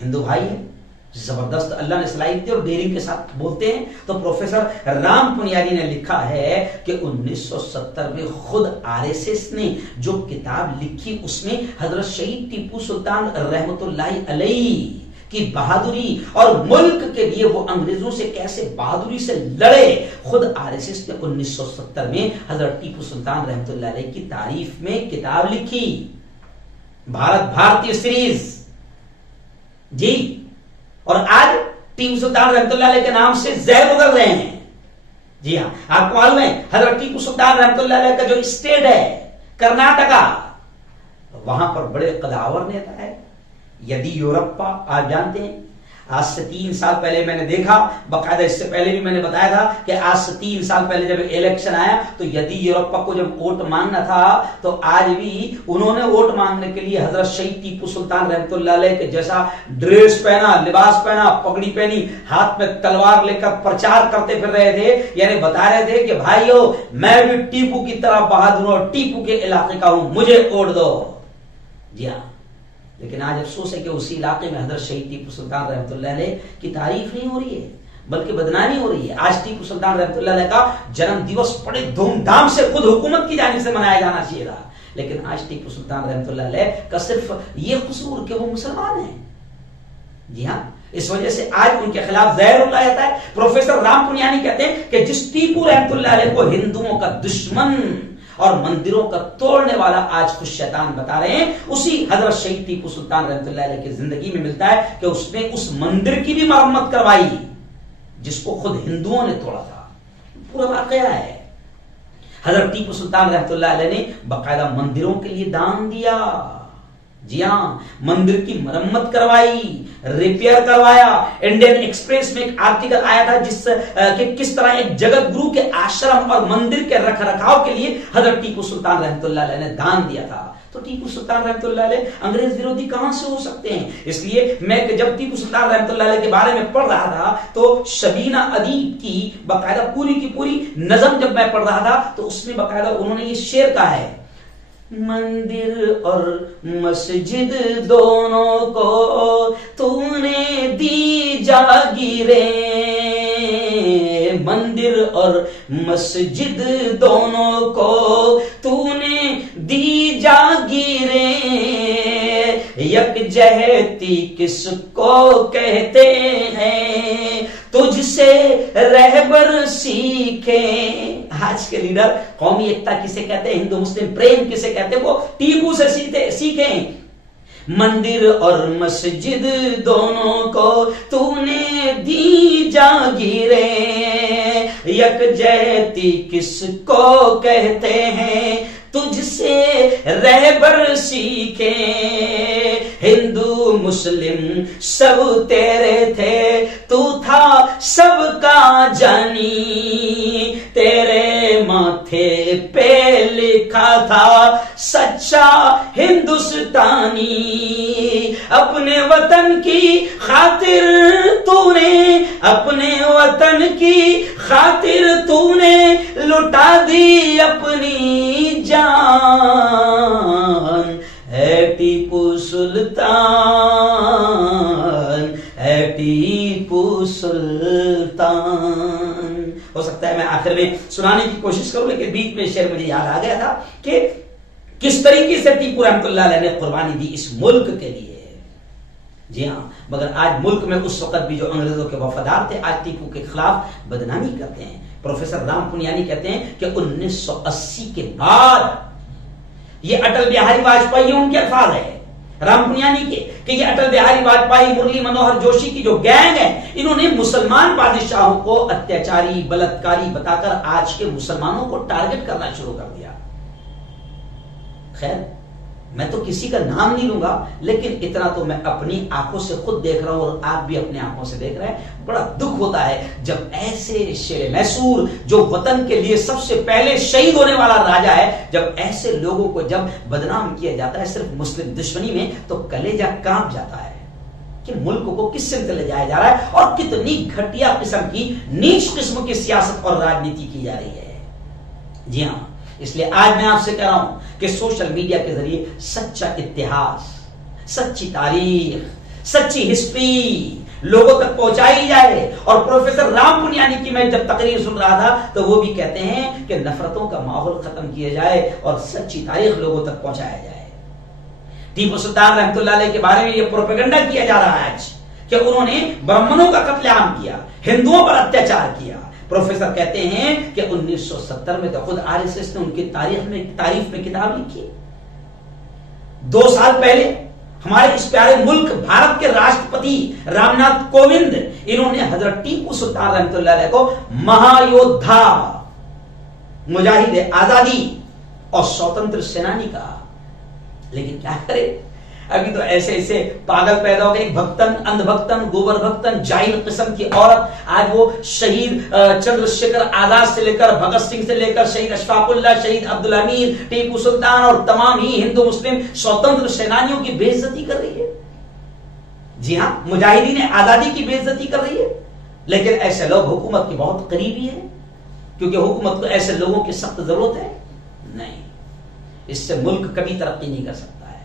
ہندو بھائی ہے، زبردست اللہ نے صلاحیت دی اور ڈیرنگ کے ساتھ بولتے ہیں۔ تو پروفیسر رام پنیاری نے لکھا ہے کہ 1970 میں خود RSS نے جو کتاب لکھی اس میں حضرت شہید ٹیپو سلطان رحمت اللہ علیہ کی بہادری اور ملک کے لیے وہ انگریزوں سے کیسے بہادری سے لڑے، خود RSS نے 1970 میں حضرت ٹیپو سلطان رحمت اللہ علیہ کی تعریف میں کتاب لکھی، بھارت بھارتی سیریز جی۔ اور آج ٹیپو سلطان رحمت اللہ علیہ کے نام سے زہر اگل رہے ہیں۔ جی ہاں، آپ کو معلوم ہے حضرت ٹیپو سلطان رحمت اللہ علیہ کا جو اسٹیٹ ہے کرناٹکا، وہاں پر بڑے قداور نیتا ہے یدیورپا، آپ جانتے ہیں۔ آج سے 3 سال پہلے میں نے دیکھا، باقاعدہ اس سے پہلے بھی میں نے بتایا تھا کہ آج سے 3 سال پہلے جب الیکشن آیا تو یدیورپا کو جب ووٹ مانگنا تھا تو آج بھی انہوں نے ووٹ مانگنے کے لیے حضرت شہید ٹیپو سلطان رحمت اللہ علیہ کے جیسا ڈریس پہنا، لباس پہنا، پگڑی پہنی، ہاتھ میں تلوار لے کر پرچار کرتے پھر رہے تھے، یعنی بتا رہے تھے کہ بھائیو میں بھی ٹیپو کی طرح بہادر ہوں اور ٹیپو کے علاقے کا ہوں، مجھے ووٹ دو۔ جی ہاں، لیکن آج افسوس ہے کہ اسی علاقے میں حضرت شہید ٹیپو سلطان رحمت اللہ علیہ کی تعریف نہیں ہو رہی ہے بلکہ بدنامی ہو رہی ہے۔ آج ٹیپو سلطان رحمت اللہ علیہ کا جنم دیوس بڑے دھوم دھام سے خود حکومت کی جانب سے منایا جانا چاہیے تھا، لیکن آج ٹیپو سلطان رحمت اللہ علیہ کا صرف یہ قصور کہ وہ مسلمان ہیں۔ جی ہاں، اس وجہ سے آج ان کے خلاف زہر اگلایا جاتا ہے۔ پروفیسر رام پنیانی کہتے ہیں کہ جس ٹیپو رحمت اللہ علیہ کو ہندوؤں کا دشمن اور مندروں کا توڑنے والا آج کچھ شیطان بتا رہے ہیں، اسی حضرت شہید ٹیپو سلطان رحمت اللہ علیہ کی زندگی میں ملتا ہے کہ اس نے اس مندر کی بھی مرمت کروائی جس کو خود ہندوؤں نے توڑا تھا۔ پورا واقعہ ہے۔ حضرت ٹیپو سلطان رحمت اللہ علیہ نے باقاعدہ مندروں کے لیے دان دیا، جی ہاں، مندر کی مرمت کروائی، ریپیئر کروایا۔ انڈین ایکسپریس میں ایک آرٹیکل آیا تھا جس کہ کس طرح ایک جگت گرو کے آشرم اور مندر کے رکھ رکھاؤ کے لیے حضرت ٹیپو سلطان رحمت اللہ علیہ نے دان دیا تھا۔ تو ٹیپو سلطان رحمت اللہ علیہ انگریز ویرودھی کہاں سے ہو سکتے ہیں؟ اس لیے میں جب ٹیپو سلطان رحمت اللہ علیہ کے بارے میں پڑھ رہا تھا تو شبینہ ادیب کی باقاعدہ پوری کی پوری نظم جب میں پڑھ رہا تھا تو اس میں باقاعدہ انہوں نے یہ شعر کہا ہے، مندر اور مسجد دونوں کو تو نے دی جاگیریں، مندر اور مسجد دونوں کو تو نے دی جاگیریں، یکجہتی کس کو کہتے ہیں، تجھ سے رہبر سیکھیں۔ آج کے لیڈر قومی ایکتا کسے کہتے ہیں، ہندو مسلم پریم کسے کہتے ہیں، وہ ٹیپو سے سیکھیں۔ مندر اور مسجد دونوں کو تو نے دی جاگیریں، یکجہتی کس کو کہتے ہیں، تجھ سے رہبر سیکھیں۔ ہندو مسلم سب تیرے تھے، تو تھا سب کا جانی، تیرے ماتھے پہ لکھا تھا سچا ہندوستانی، اپنے وطن کی خاطر تو نے، اپنے وطن کی خاطر تو نے لٹا دی اپنی جان، اے ٹیپو سلطان، اے ٹیپو سلطان۔ ہو سکتا ہے میں آخر میں سنانے کی کوشش کروں لیکن بیچ میں شعر مجھے یاد آ گیا تھا کہ کس طریقے سے ٹیپو رحمت اللہ علیہ نے قربانی دی اس ملک کے لیے۔ جی ہاں، مگر آج ملک میں اس وقت بھی جو انگریزوں کے وفادار تھے آج ٹیپو کے خلاف بدنامی کرتے ہیں۔ پروفیسر رام پنیانی کہتے ہیں کہ 1980 کے بعد یہ اٹل بہاری واجپئی ان کے الفاظ ہے رام پنیانی کے کہ یہ اٹل بہاری واجپئی مرلی منوہر جوشی کی جو گینگ ہے انہوں نے مسلمان بادشاہوں کو اتیاچاری بلاتکاری بتا کر آج کے مسلمانوں کو ٹارگٹ کرنا شروع کر دیا. خیر میں تو کسی کا نام نہیں لوں گا لیکن اتنا تو میں اپنی آنکھوں سے خود دیکھ رہا ہوں اور آپ بھی اپنی آنکھوں سے دیکھ رہے ہیں. بڑا دکھ ہوتا ہے جب ایسے شیر میسور جو وطن کے لیے سب سے پہلے شہید ہونے والا راجا ہے, جب ایسے لوگوں کو جب بدنام کیا جاتا ہے صرف مسلم دشمنی میں تو کلیجہ کانپ جاتا ہے کہ ملک کو کس سمت لے جایا جا رہا ہے اور کتنی گھٹیا قسم کی نیچ قسم کی سیاست اور راجنیتی کی جا رہی ہے. جی ہاں, اس لیے آج میں آپ سے کہہ رہا ہوں کہ سوشل میڈیا کے ذریعے سچا اتہاس, سچی تاریخ, سچی ہسٹری لوگوں تک پہنچائی جائے. اور پروفیسر رام پنیانی کی میں جب تقریر سن رہا تھا تو وہ بھی کہتے ہیں کہ نفرتوں کا ماحول ختم کیا جائے اور سچی تاریخ لوگوں تک پہنچایا جائے. ٹیپو سلطان رحمۃ اللہ علیہ کے بارے میں یہ پروپیگنڈا کیا جا رہا ہے آج کہ انہوں نے برہمنوں کا قتل عام کیا, ہندوؤں پر اتیاچار کیا. پروفیسر کہتے ہیں کہ 1970 میں تو خود آر ایس ایس نے ان کی تعریف میں کتاب لکھی. 2 سال پہلے ہمارے اس پیارے ملک بھارت کے راشٹرپتی رام ناتھ کووند انہوں نے حضرت ٹیپو سلطان رحمۃ اللہ علیہ کو مہایودھا, مجاہد آزادی اور سوتنتر سینانی کہا. لیکن کیا کرے, ابھی تو ایسے ایسے پاگل پیدا ہو گئے, بھکتن, اندھ بھکتن, گوبر بھکتن, جاہل قسم کی عورت آج وہ شہید چندر شیکھر آزاد سے لے کر بھگت سنگھ سے لے کر شہید اشفاق اللہ, شہید عبدالحمید, ٹیپو سلطان اور تمام ہی ہندو مسلم سوتنتر سینانیوں کی بے عزتی کر رہی ہے. جی ہاں, مجاہدین آزادی کی بے عزتی کر رہی ہے. لیکن ایسے لوگ حکومت کے بہت قریبی ہیں کیونکہ حکومت کو ایسے لوگوں کی سخت ضرورت ہے. نہیں, اس سے ملک کبھی ترقی نہیں کر سکتا ہے,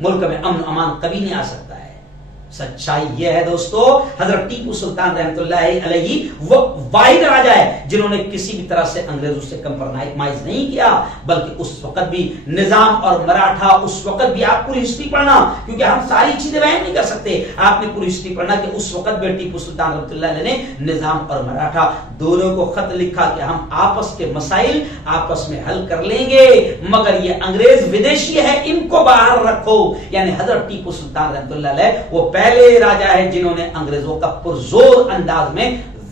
ملک میں امن امان کبھی نہیں آ سکتا ہے. سچائی یہ ہے دوستو, حضرت ٹیپو سلطان رحمۃ اللہ علیہ وہ واحد راجا ہے جنہوں نے کسی بھی طرح سے انگریزوں سے کمپرمائز نہیں کیا, بلکہ اس وقت بھی نظام اور مراٹھا, اس وقت بھی آپ پوری ہسٹری پڑھنا کیونکہ ہم ساری چیزیں بیان نہیں کر سکتے, آپ نے پوری ہسٹری پڑھنا کہ اس وقت بھی ٹیپو سلطان رحمۃ اللہ علیہ نے نظام اور مراٹھا دونوں کو خط لکھا کہ ہم آپس کے مسائل آپس میں حل کر لیں گے, مگر یہ انگریز ودیشی ہے ان کو باہر رکھو. یعنی حضرت ٹیپو سلطان رحمۃ اللہ علیہ وہ پہلے راجا ہے جنہوں نے انگریزوں کا پرزور انداز میں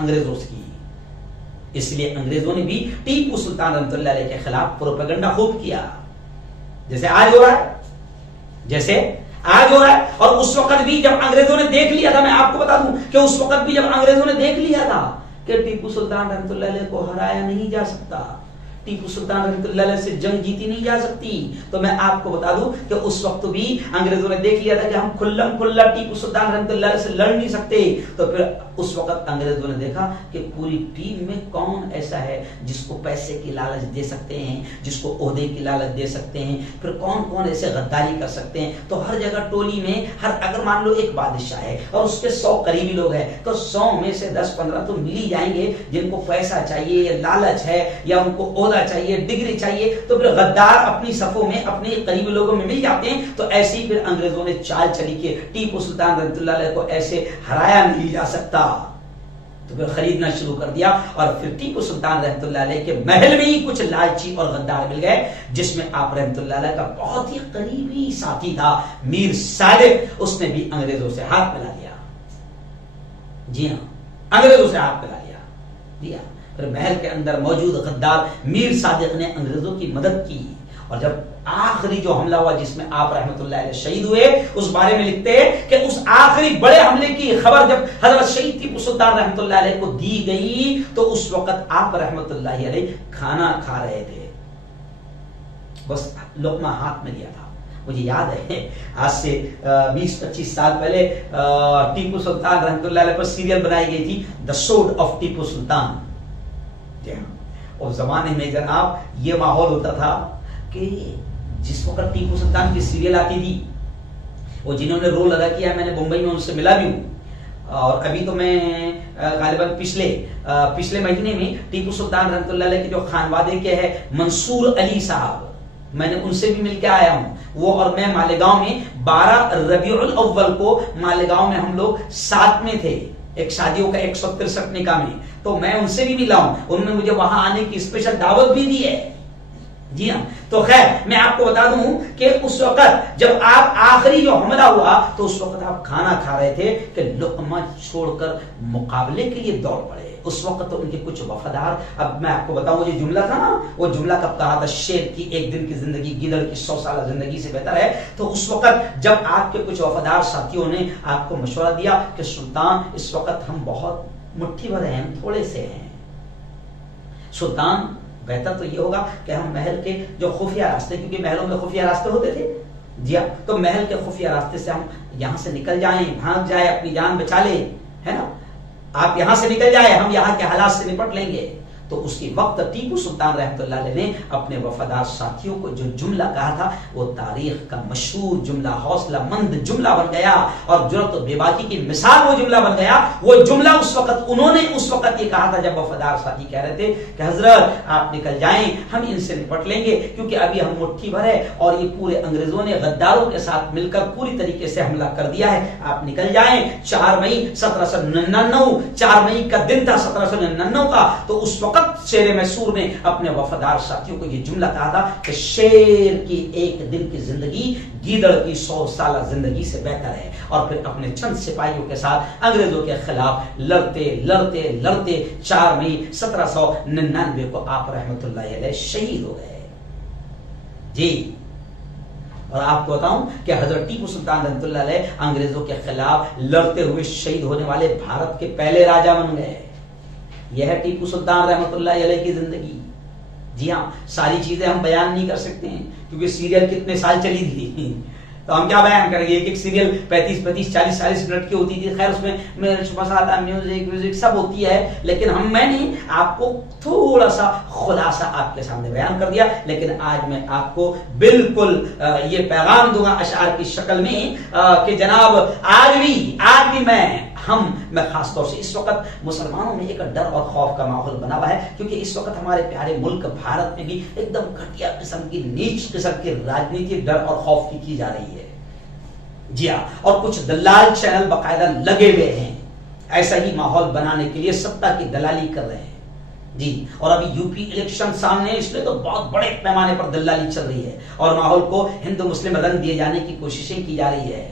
انگریزوں کی. اس لیے انگریزوں نے بھی ٹیپو سلطان رحمۃ اللہ علیہ کے خلاف پروپیگنڈا خوب کیا, جیسے آج ہو رہا ہے. اور اس وقت بھی جب انگریزوں نے دیکھ لیا تھا, میں آپ کو بتا دوں کہ اس وقت بھی جب انگریزوں نے دیکھ لیا تھا کہ ٹیپو سلطان رحمۃ اللہ علیہ کو ہرایا نہیں جا سکتا, ٹیپو سلطان رحمۃ اللہ علیہ سے جنگ جیتی نہیں جا سکتی, تو میں آپ کو بتا دوں کہ اس وقت بھی انگریزوں نے دیکھ لیا تھا کہ ہم کھلم کھلا ٹیپو سلطان رحمۃ اللہ علیہ سے لڑ نہیں سکتے. تو پھر اس وقت انگریزوں نے دیکھا کہ پوری ٹیم میں کون ایسا ہے جس کو پیسے کی لالچ دے سکتے ہیں, جس کو عہدے کی لالچ دے سکتے ہیں, پھر کون ایسے غداری کر سکتے ہیں. تو ہر جگہ ٹولی میں اگر مان لو ایک بادشاہ ہے اور اس کے 100 قریبی لوگ ہیں تو 100 میں سے 10-15 تو مل ہی جائیں گے جن کو پیسہ چاہیے, لالچ ہے, یا ان کو عہدہ چاہیے, ڈگری چاہیے. تو پھر غدار اپنی صفوں میں اپنے قریبی لوگوں میں مل جاتے ہیں. تو ایسے ہی پھر انگریزوں نے چال چلی کہ ٹیپو سلطان رحمۃ اللہ علیہ کو ایسے ہرایا نہیں جا سکتا, تو پھر خریدنا شروع کر دیا. اور پھر ٹیپو سلطان رحمۃ اللہ علیہ کے محل میں ہی کچھ لالچی اور غدار مل گئے, جس میں آپ رحمۃ اللہ علیہ کا بہت ہی قریبی ساتھی تھا میر صادق, اس نے بھی انگریزوں سے ہاتھ ملا لیا. جی ہاں, انگریزوں سے ہاتھ ملا لیا. پھر محل کے اندر موجود غدار میر صادق نے انگریزوں کی مدد کی, اور جب آخری جو حملہ ہوا جس میں آپ رحمت اللہ علیہ شہید ہوئے, اس بارے میں لکھتے ہیں کہ اس آخری بڑے حملے کی خبر جب حضرت شہید ٹیپو سلطان رحمت اللہ علیہ کو دی گئی تو اس وقت آپ رحمت اللہ علیہ کھانا کھا رہے تھے, بس لقمہ ہاتھ میں لیا تھا. مجھے یاد ہے آج سے 20-25 سال پہلے ٹیپو سلطان رحمت اللہ علیہ پر سیریل بنائی گئی تھی, دا سورڈ آف ٹیپو سلطان. اس زمانے میں جناب یہ ماحول ہوتا تھا کہ جس وقت ٹیپو سلطان کی سیریل آتی تھی, وہ جنہوں نے رول ادا کیا ہے میں نے ممبئی میں ان سے ملا بھی ہوں, اور ابھی تو میں غالباً پچھلے مہینے میں ٹیپو سلطان رحمت اللہ علیہ کے جو خانوادے کے ہیں منصور علی صاحب, میں نے ان سے بھی مل کے آیا ہوں. وہ اور میں مالیگاؤں میں 12 ربیع الاول کو مالیگاؤں میں ہم لوگ ساتھ میں تھے ایک شادیوں کا 163 نکاح میں, تو میں ان سے بھی ملا ہوں. انہوں نے مجھے وہاں آنے کی اسپیشل دعوت بھی دی ہے. جی ہاں، تو خیر میں آپ کو بتا دوں کہ اس وقت جب آپ آخری جو حملہ ہوا تو اس وقت آپ کھانا کھا رہے تھے کہ لقمہ چھوڑ کر مقابلے کے لیے دوڑ پڑے. اس وقت تو ان کے کچھ وفادار، اب میں آپ کو بتاؤں یہ جملہ تھا نا، وہ جملہ کب کہا تھا؟ شیر کی ایک دن کی زندگی گیدڑ کی 100 سالہ زندگی سے بہتر ہے. تو اس وقت جب آپ کے کچھ وفادار ساتھیوں نے آپ کو مشورہ دیا کہ سلطان اس وقت ہم بہت مٹھی بھر ہیں، تھوڑے سے ہیں، سلطان بہتر تو یہ ہوگا کہ ہم محل کے جو خفیہ راستے، کیونکہ محلوں میں خفیہ راستے ہوتے تھے، جی ہاں، تو محل کے خفیہ راستے سے ہم یہاں سے نکل جائیں، بھاگ جائیں، اپنی جان بچا لیں، ہے نا، آپ یہاں سے نکل جائیں، ہم یہاں کے حالات سے نپٹ لیں گے. تو اس کی وقت ٹیپو سلطان رحمۃ اللہ علیہ نے اپنے وفادار ساتھیوں کو جو جملہ کہا تھا وہ تاریخ کا مشہور جملہ، حوصلہ مند جملہ بن گیا اور جرأت و بے باکی کی مثال وہ جملہ بن گیا. وہ جملہ اس وقت انہوں نے اس وقت یہ کہا تھا جب وفادار ساتھی کہہ رہے تھے کہ حضرت آپ نکل جائیں، ہم ان سے نپٹ لیں گے کیونکہ ابھی ہم مٹھی بھر ہے اور یہ پورے انگریزوں نے غداروں کے ساتھ مل کر پوری طریقے سے حملہ کر دیا ہے، آپ نکل جائیں. 4 مئی 1799 4 مئی کا دن تھا 1799 کا. تو اس وقت شیر میسور نے اپنے وفادار ساتھیوں کو یہ جملہ کہا تھا کہ شیر کی ایک دن کی زندگی گیدڑ کی 100 سالہ زندگی سے بہتر ہے. اور پھر اپنے چند سپاہیوں کے ساتھ انگریزوں کے خلاف لڑتے لڑتے لڑتے 4 مئی 1799 کو آپ رحمت اللہ علیہ شہید ہو گئے. جی، اور آپ کو بتاؤں کہ حضرت ٹیپو سلطان رحمۃ اللہ علیہ انگریزوں کے خلاف لڑتے ہوئے شہید ہونے والے بھارت کے پہلے راجا بن گئے. یہ ہے ٹیپو سلطان رحمۃ اللہ علیہ کی زندگی. جی ہاں، ساری چیزیں ہم بیان نہیں کر سکتے ہیں کیونکہ سیریل کتنے سال چلی تھی، تو ہم کیا بیان کریں گے. ایک سیریل 35 40 منٹ کی ہوتی تھی. خیر اس میں مسالہ میوزک سب ہوتی ہے، لیکن میں نے آپ کو تھوڑا سا خلاصہ آپ کے سامنے بیان کر دیا. لیکن آج میں آپ کو بالکل یہ پیغام دوں گا اشعار کی شکل میں کہ جناب آج بھی میں خاص طور سے اس وقت مسلمانوں میں ایک ڈر اور خوف کا ماحول بنا ہوا ہے کیونکہ اس وقت ہمارے پیارے ملک بھارت میں بھی ایک دم گھٹیا قسم کی نیچ قسم کی راجنیتی ڈر اور خوف کی جا رہی ہے. جی ہاں، اور کچھ دلال چینل باقاعدہ لگے ہوئے ہیں ایسا ہی ماحول بنانے کے لیے، ستا کی دلالی کر رہے ہیں. جی، اور ابھی یو پی الیکشن سامنے، اس لیے تو بہت بڑے پیمانے پر دلالی چل رہی ہے اور ماحول کو ہندو مسلم رنگ دیے جانے کی کوششیں کی جا رہی ہے.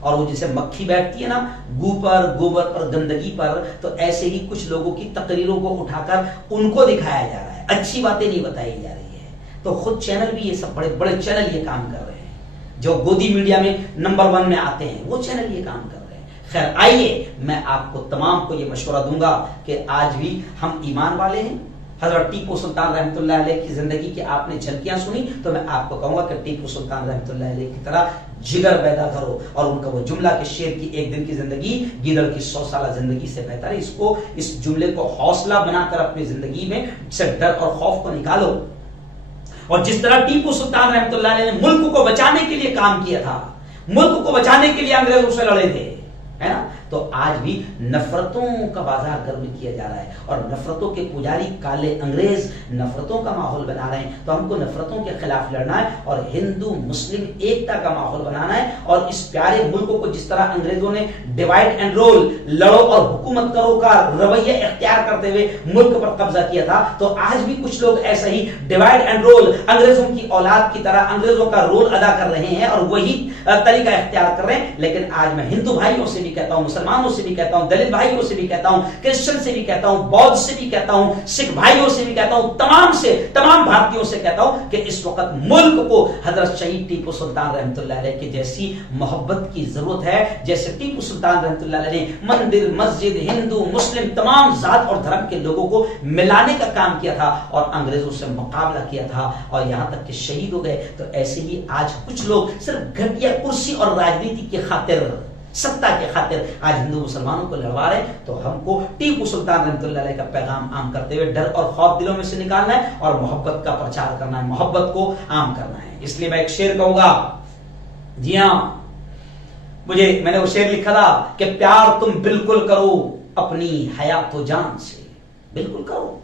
اور وہ جسے مکھی بیٹھتی ہے نا گوبر پر گندگی پر، تو ایسے ہی کچھ لوگوں کی تقریروں کو اٹھا کر ان کو دکھایا جا رہا ہے، اچھی باتیں نہیں بتائی جا رہی ہے. تو خود چینل بھی، یہ سب بڑے بڑے چینل یہ کام کر رہے ہیں جو گودی میڈیا میں نمبر 1 میں آتے ہیں، وہ چینل یہ کام کر رہے ہیں. خیر آئیے میں آپ کو تمام کو یہ مشورہ دوں گا کہ آج بھی ہم ایمان والے ہیں. حضرت ٹیپو سلطان رحمۃ اللہ علیہ کی زندگی کی آپ نے جھلکیاں سنی، تو میں آپ کو کہوں گا کہ ٹیپو سلطان رحمۃ اللہ علیہ کی طرح جگر پیدا کرو اور ان کا وہ جملہ کہ شیر کی ایک دن کی زندگی گیدڑ کی 100 سالہ زندگی سے بہتر ہے، اس جملے کو حوصلہ بنا کر اپنی زندگی میں سے ڈر اور خوف کو نکالو. اور جس طرح ٹیپو سلطان رحمۃ اللہ علیہ نے ملک کو بچانے کے لیے کام کیا تھا، ملک کو بچانے کے لیے انگریزوں سے لڑے تھے، ہے نا، تو آج بھی نفرتوں کا بازار گرم کیا جا رہا ہے اور نفرتوں کے پجاری کالے انگریز نفرتوں کا ماحول بنا رہے ہیں. تو ہم کو نفرتوں کے خلاف لڑنا ہے اور ہندو مسلم ایکتا کا ماحول بنانا ہے. اور اس پیارے ملک کو جس طرح انگریزوں نے ڈیوائڈ اینڈ رول، لڑو اور حکومت کرو کا رویہ اختیار کرتے ہوئے ملک پر قبضہ کیا تھا، تو آج بھی کچھ لوگ ایسا ہی ڈیوائڈ اینڈ رول انگریزوں کی اولاد کی طرح انگریزوں کا رول ادا کر رہے ہیں اور وہی طریقہ اختیار کر رہے ہیں. لیکن آج میں ہندو بھائیوں سے بھی کہتا ہوں، مسلمانوں سے بھی کہتا ہوں، دلت بھائیوں سے بھی کہتا ہوں، کرسچن سے بھی کہتا ہوں، بودھ سے بھی کہتا ہوں، سکھ بھائیوں سے بھی کہتا ہوں، تمام بھارتیوں سے کہتا ہوں کہ اس وقت ملک کو حضرت شہید ٹیپو سلطان رحمۃ اللہ علیہ کی جیسی محبت کی ضرورت ہے، جیسے ٹیپو سلطان رحمۃ اللہ علیہ نے مندر مسجد ہندو مسلم تمام ذات اور دھرم کے لوگوں کو ملانے کا کام کیا تھا اور انگریزوں سے مقابلہ کیا تھا اور یہاں تک کہ شہید ہو گئے. تو ایسے ہی آج کچھ لوگ صرف گھٹیا کرسی اور راجنیتی کی خاطر، ستا کے خاطر آج ہندو مسلمانوں کو لڑوا رہے. تو ہم کو ٹیپو سلطان رحمۃ اللہ علیہ کا پیغام عام کرتے ہوئے ڈر اور خوف دلوں میں سے نکالنا ہے اور محبت کا پرچار کرنا ہے، محبت کو عام کرنا ہے. اس لیے میں ایک شعر کہوں گا. جی ہاں، میں نے وہ شعر لکھا تھا کہ پیار تم بالکل کرو اپنی حیات و جان سے، بالکل کرو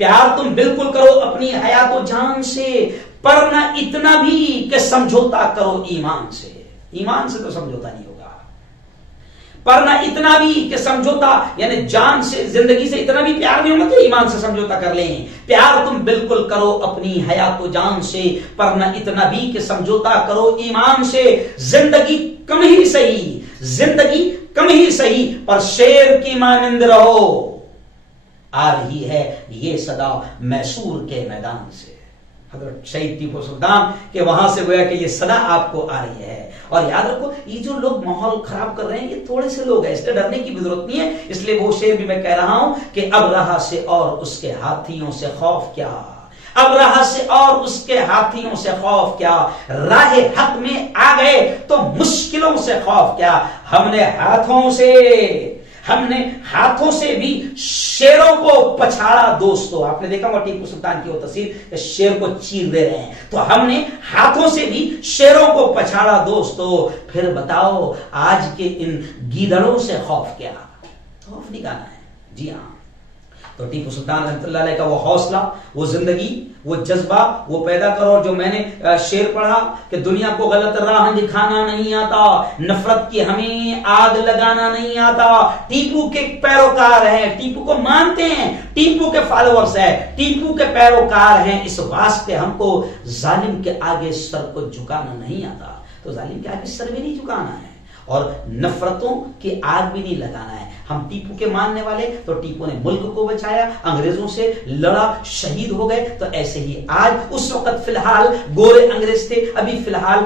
پیار تم بالکل کرو اپنی حیات و جان سے، پر نہ اتنا بھی کہ سمجھوتا کرو ایمان سے. ایمان سے تو سمجھوتا نہیں ہوگا، پر نہ اتنا بھی کہ سمجھوتا یعنی جان سے زندگی سے اتنا بھی پیار نہیں ہونا کہ ایمان سے سمجھوتا کر لیں. پیار تم بالکل کرو اپنی حیات و جان سے, پر نہ اتنا بھی کہ سمجھوتا کرو ایمان سے. زندگی کم ہی صحیح, زندگی کم ہی صحیح, پر شیر کی مانند رہو. آ رہی ہے یہ صدا میسور کے میدان سے. حضرت شہید ٹیپو سلطان کہ وہاں سے گویا کہ یہ صدا آپ کو آ رہی ہے. اور یاد رکھو یہ جو لوگ ماحول خراب کر رہے ہیں یہ تھوڑے سے لوگ ہیں, اس لیے ڈرنے کی بھی ضرورت نہیں ہے. اس لیے وہ شعر بھی میں کہہ رہا ہوں کہ اب رہا سے اور اس کے ہاتھیوں سے خوف کیا, اب رہا سے اور اس کے ہاتھیوں سے خوف کیا, راہ حق میں آ گئے تو مشکلوں سے خوف کیا. ہم نے ہاتھوں سے بھی شیروں کو پچھاڑا دوستو. آپ نے دیکھا وہ ٹیپو سلطان کی وہ تصویر کہ شیر کو چیر دے رہے ہیں, تو ہم نے ہاتھوں سے بھی شیروں کو پچھاڑا دوستو. پھر بتاؤ آج کے ان گیدڑوں سے خوف کیا. خوف نہیں گانا ہے. جی ہاں, تو ٹیپو سلطان رحمۃ اللہ علیہ کا وہ حوصلہ, وہ زندگی, وہ جذبہ وہ پیدا کرو. جو میں نے شعر پڑھا کہ دنیا کو غلط راہ دکھانا نہیں آتا, نفرت کی ہمیں آگ لگانا نہیں آتا. ٹیپو کے پیروکار ہیں, ٹیپو کو مانتے ہیں, ٹیپو کے فالوورز ہیں, ٹیپو کے پیروکار ہیں, اس واسطے ہم کو ظالم کے آگے سر کو جھکانا نہیں آتا. تو ظالم کے آگے سر بھی نہیں جھکانا ہے اور نفرتوں کی آگ بھی نہیں لگانا ہے. ہم ٹیپو کے ماننے والے, تو ٹیپو نے ملک کو بچایا, انگریزوں سے لڑا, شہید ہو گئے. تو ایسے ہی آج اس وقت فی الحال گورے انگریز تھے, ابھی فی الحال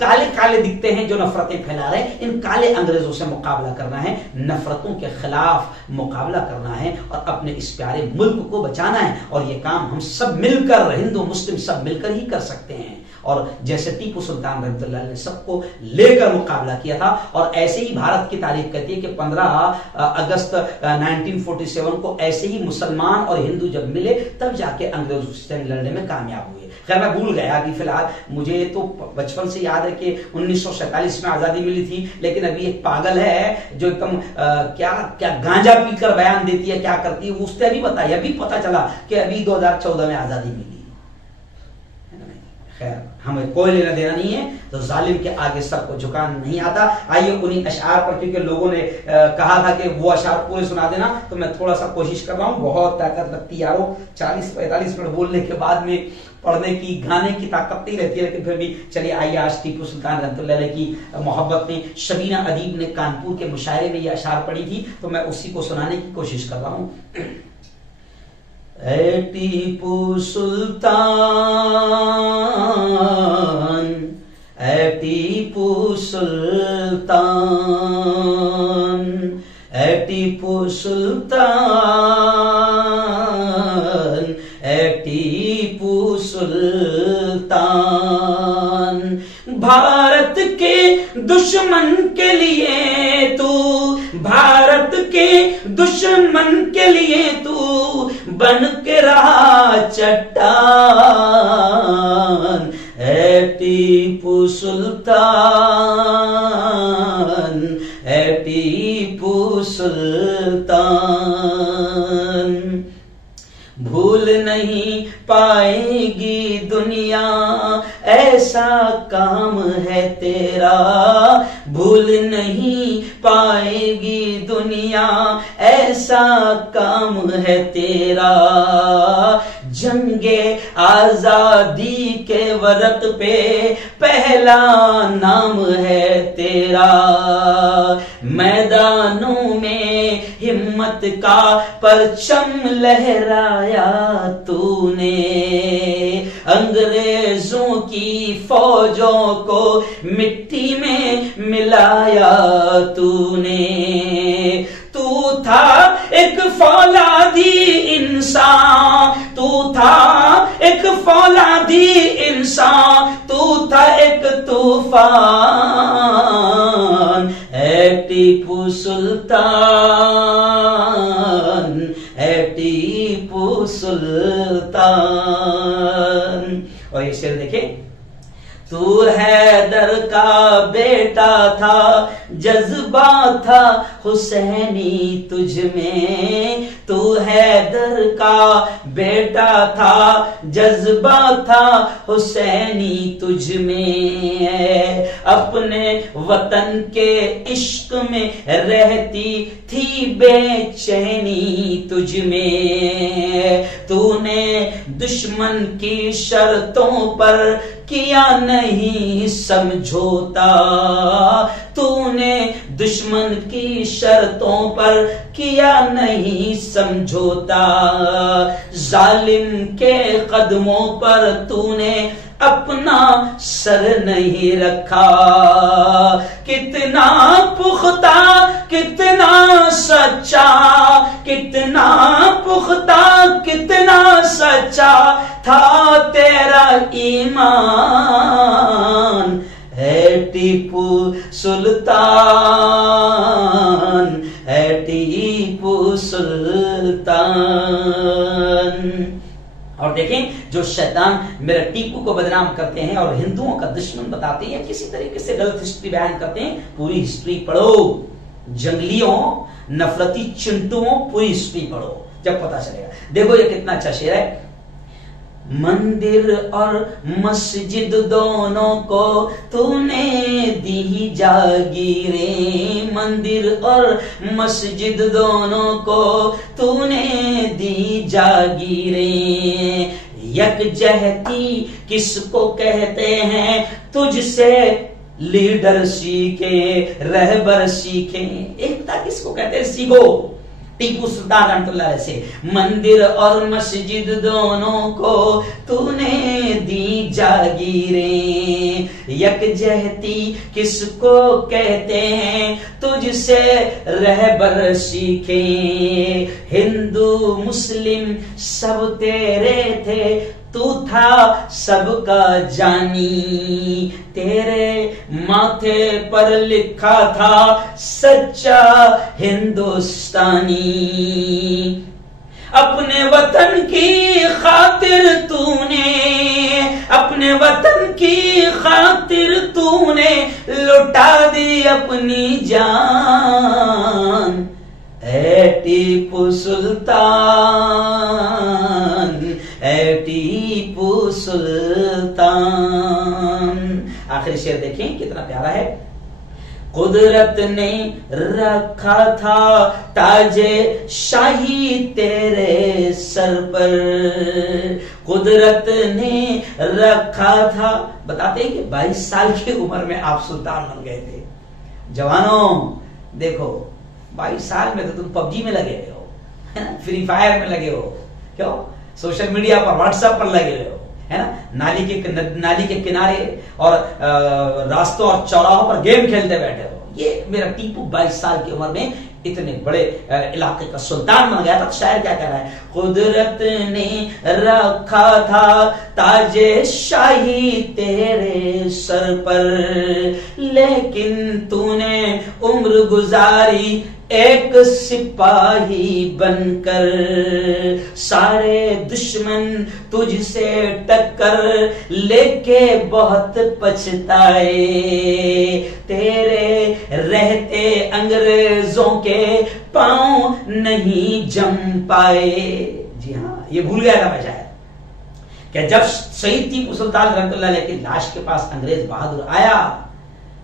کالے کالے دکھتے ہیں جو نفرتیں پھیلا رہے ہیں. ان کالے انگریزوں سے مقابلہ کرنا ہے, نفرتوں کے خلاف مقابلہ کرنا ہے اور اپنے اس پیارے ملک کو بچانا ہے. اور یہ کام ہم سب مل کر, ہندو مسلم سب مل کر ہی کر سکتے ہیں. اور جیسے ٹیپو سلطان رحمۃ اللہ نے سب کو لے کر مقابلہ کیا تھا, اور ایسے ہی بھارت کی تاریخ کہتی ہے کہ 15 اگست 1947 کو ایسے ہی مسلمان اور ہندو جب ملے تب جا کے انگریزوں سے لڑنے میں کامیاب ہوئے. خیر میں بھول گیا ابھی فی الحال, مجھے تو بچپن سے یاد ہے کہ 1947 میں آزادی ملی تھی, لیکن ابھی ایک پاگل ہے جو ایک دم کیا گانجا پی کر بیان دیتی ہے, کیا کرتی ہے, اس نے ابھی بتایا, ابھی پتا چلا کہ ابھی 2014 میں آزادی ملی. خیر ہمیں کوئی لینا دینا نہیں ہے, تو ظالم کے آگے سب کو جھکانا نہیں آتا. آئیے انہی اشعار پر, کیونکہ لوگوں نے کہا تھا کہ وہ اشعار پورے سنا دینا, تو میں تھوڑا سا کوشش کر رہا ہوں. بہت طاقت لگتی یارو, 40-45 منٹ بولنے کے بعد میں پڑھنے کی, گانے کی طاقت نہیں رہتی ہے, لیکن پھر بھی چلیے آئیے. آج ٹیپو سلطان رحمۃ اللہ علیہ کی محبت میں شبینہ ادیب نے کانپور کے مشاعرے میں یہ اشعار پڑھی تھی, تو میں اسی کو سنانے کی کوشش کر رہا ہوں. اے ٹیپو سلطان, اے ٹیپو سلطان, اے ٹیپو سلطان, اے ٹیپو سلطان. بھارت کے دشمن کے لیے تو, بھارت کے دشمن کے لیے تو بن کے رہا چٹان. اے ٹیپو سلطان, اے ٹیپو سلطان. بھول نہیں پائے گی دنیا ایسا کام ہے تیرا, بھول نہیں پائے گی دنیا ایسا کام ہے تیرا. جنگ آزادی کے ورق پہ پہلا نام ہے تیرا. میدانوں میں ہمت کا پرچم لہرایا تو نے, انگریزوں کی فوجوں کو مٹی میں ملایا تو نے. تو تھا ایک فولادی انسان, تو تھا ایک فولادی انسان, تو تھا ایک طوفان. اے ٹیپو سلطان, اے ٹیپو سلطان. اور یہ شعر دیکھیں, تو حیدر کا بیٹا تھا, جذبہ جذبہ تھا حسینی تجھ میں، تو حیدر کا بیٹا تھا، جذبہ تھا حسینی تجھ میں، اپنے وطن کے عشق میں رہتی تھی بے چینی تجھ میں، تو نے دشمن کی شرطوں پر کیا نہیں سمجھوتا، تو نے دشمن کی شرطوں پر کیا نہیں سمجھوتا، ظالم کے قدموں پر تو نے اپنا سر نہیں رکھا، کتنا پختہ کتنا سچا، کتنا پختہ کتنا سچا تھا تیرا ایمان، ہے ٹیپو سلطان، ہے ٹیپو سلطان۔ اور دیکھیں جو شیطان میرا ٹیپو کو بدنام کرتے ہیں اور ہندوؤں کا دشمن بتاتے ہیں، کسی طریقے سے غلط ہسٹری بیان کرتے ہیں، پوری ہسٹری پڑھو، جنگلیوں نفرتی چنٹوں پوری ہسٹری پڑھو، جب پتا چلے گا۔ دیکھو یہ کتنا اچھا شعر ہے، مندر اور مسجد دونوں کو تو نے دی جاگیریں، مندر اور مسجد دونوں کو تو نے دی جاگیریں، یکجہتی کس کو کہتے ہیں تجھ سے لیڈر سیکھیں رہبر سیکھیں، ایکتا کس کو کہتے ہیں سیکھو، ٹیپو سلطان رحمۃ اللہ علیہ سے، مندر اور مسجد دونوں کو تو نے دی جاگیریں، یکجہتی کس کو کہتے ہیں تجھ سے رہبر سیکھیں، ہندو مسلم سب تیرے تھے تو تھا سب کا جانی، تیرے ماتھے پر لکھا تھا سچا ہندوستانی، اپنے وطن کی خاطر تو نے، اپنے وطن کی خاطر تو نے لٹا دی اپنی جان، اے ٹیپو سلطان، اے ٹیپو سلطان۔ آخری شعر دیکھیں کتنا پیارا ہے، قدرت نے رکھا تھا تاج شاہی تیرے سر پر، قدرت نے رکھا تھا، بتاتے ہیں کہ 22 سال کی عمر میں آپ سلطان بن گئے تھے۔ جوانوں دیکھو 22 سال میں تو تم پب جی میں لگے ہوئے ہو، فری فائر میں لگے ہو، کیوں سوشل میڈیا پر واٹس ایپ پر لگے ہوئے ہو، ہے نا، نالی کے کنارے اور راستوں اور چوراہوں پر گیم کھیلتے بیٹھے ہو۔ یہ میرا ٹیپو 22 سال کی عمر میں اتنے بڑے علاقے کا سلطان بن گیا تھا۔ شاعر کیا کہہ رہا ہے، قدرت نے رکھا تھا تاج شاہی تیرے سر پر، لیکن تو نے عمر گزاری ایک سپاہی بن کر، سارے دشمن تجھ سے ٹکر لے کے بہت پچھتائے، تیرے رہتے انگریزوں کے پاؤں نہیں جم پائے۔ جی ہاں یہ بھول گیا تھا بچہ کہ جب شہید ٹیپو سلطان رحمۃ اللہ علیہ کی لاش کے پاس انگریز بہادر آیا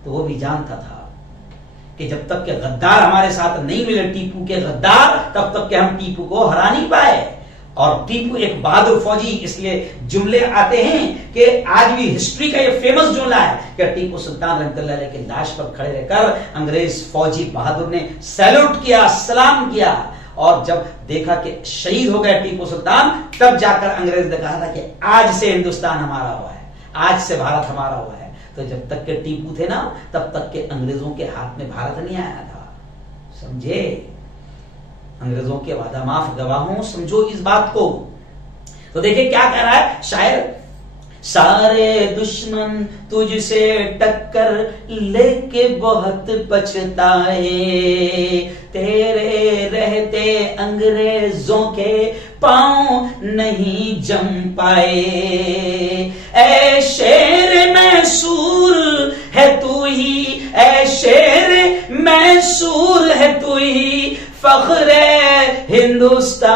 تو وہ بھی جانتا تھا کہ جب تک کہ غدار ہمارے ساتھ نہیں ملے ٹیپو کے غدار، تب تک کہ ہم ٹیپو کو ہرا نہیں پائے۔ اور ٹیپو ایک بہادر فوجی، اس لیے جملے آتے ہیں کہ آج بھی ہسٹری کا یہ فیمس جملہ ہے کہ ٹیپو سلطان رحمۃ اللہ علیہ کی لاش پر کھڑے رہ کر انگریز فوجی بہادر نے سیلوٹ کیا، سلام کیا، اور جب دیکھا کہ شہید ہو گئے ٹیپو سلطان، تب جا کر انگریز نے کہا تھا کہ آج سے ہندوستان ہمارا ہوا ہے، آج سے بھارت ہمارا ہوا ہے۔ تو جب تک کہ ٹیپو تھے نا تب تک کہ انگریزوں کے ہاتھ میں بھارت نہیں آیا تھا، سمجھے، انگریزوں کے وعدہ معاف گواہوں، سمجھو اس بات کو۔ تو دیکھیں کیا کہہ رہا ہے شاعر، سارے دشمن تجھ سے ٹکر لے کے بہت پچھتائے، تیرے رہتے انگریزوں کے پاؤں نہیں جم پائے، اے شیر میں سور ہے تو ہی، اے شیر میں منصور ہے تو ہی فخر ہندوستان،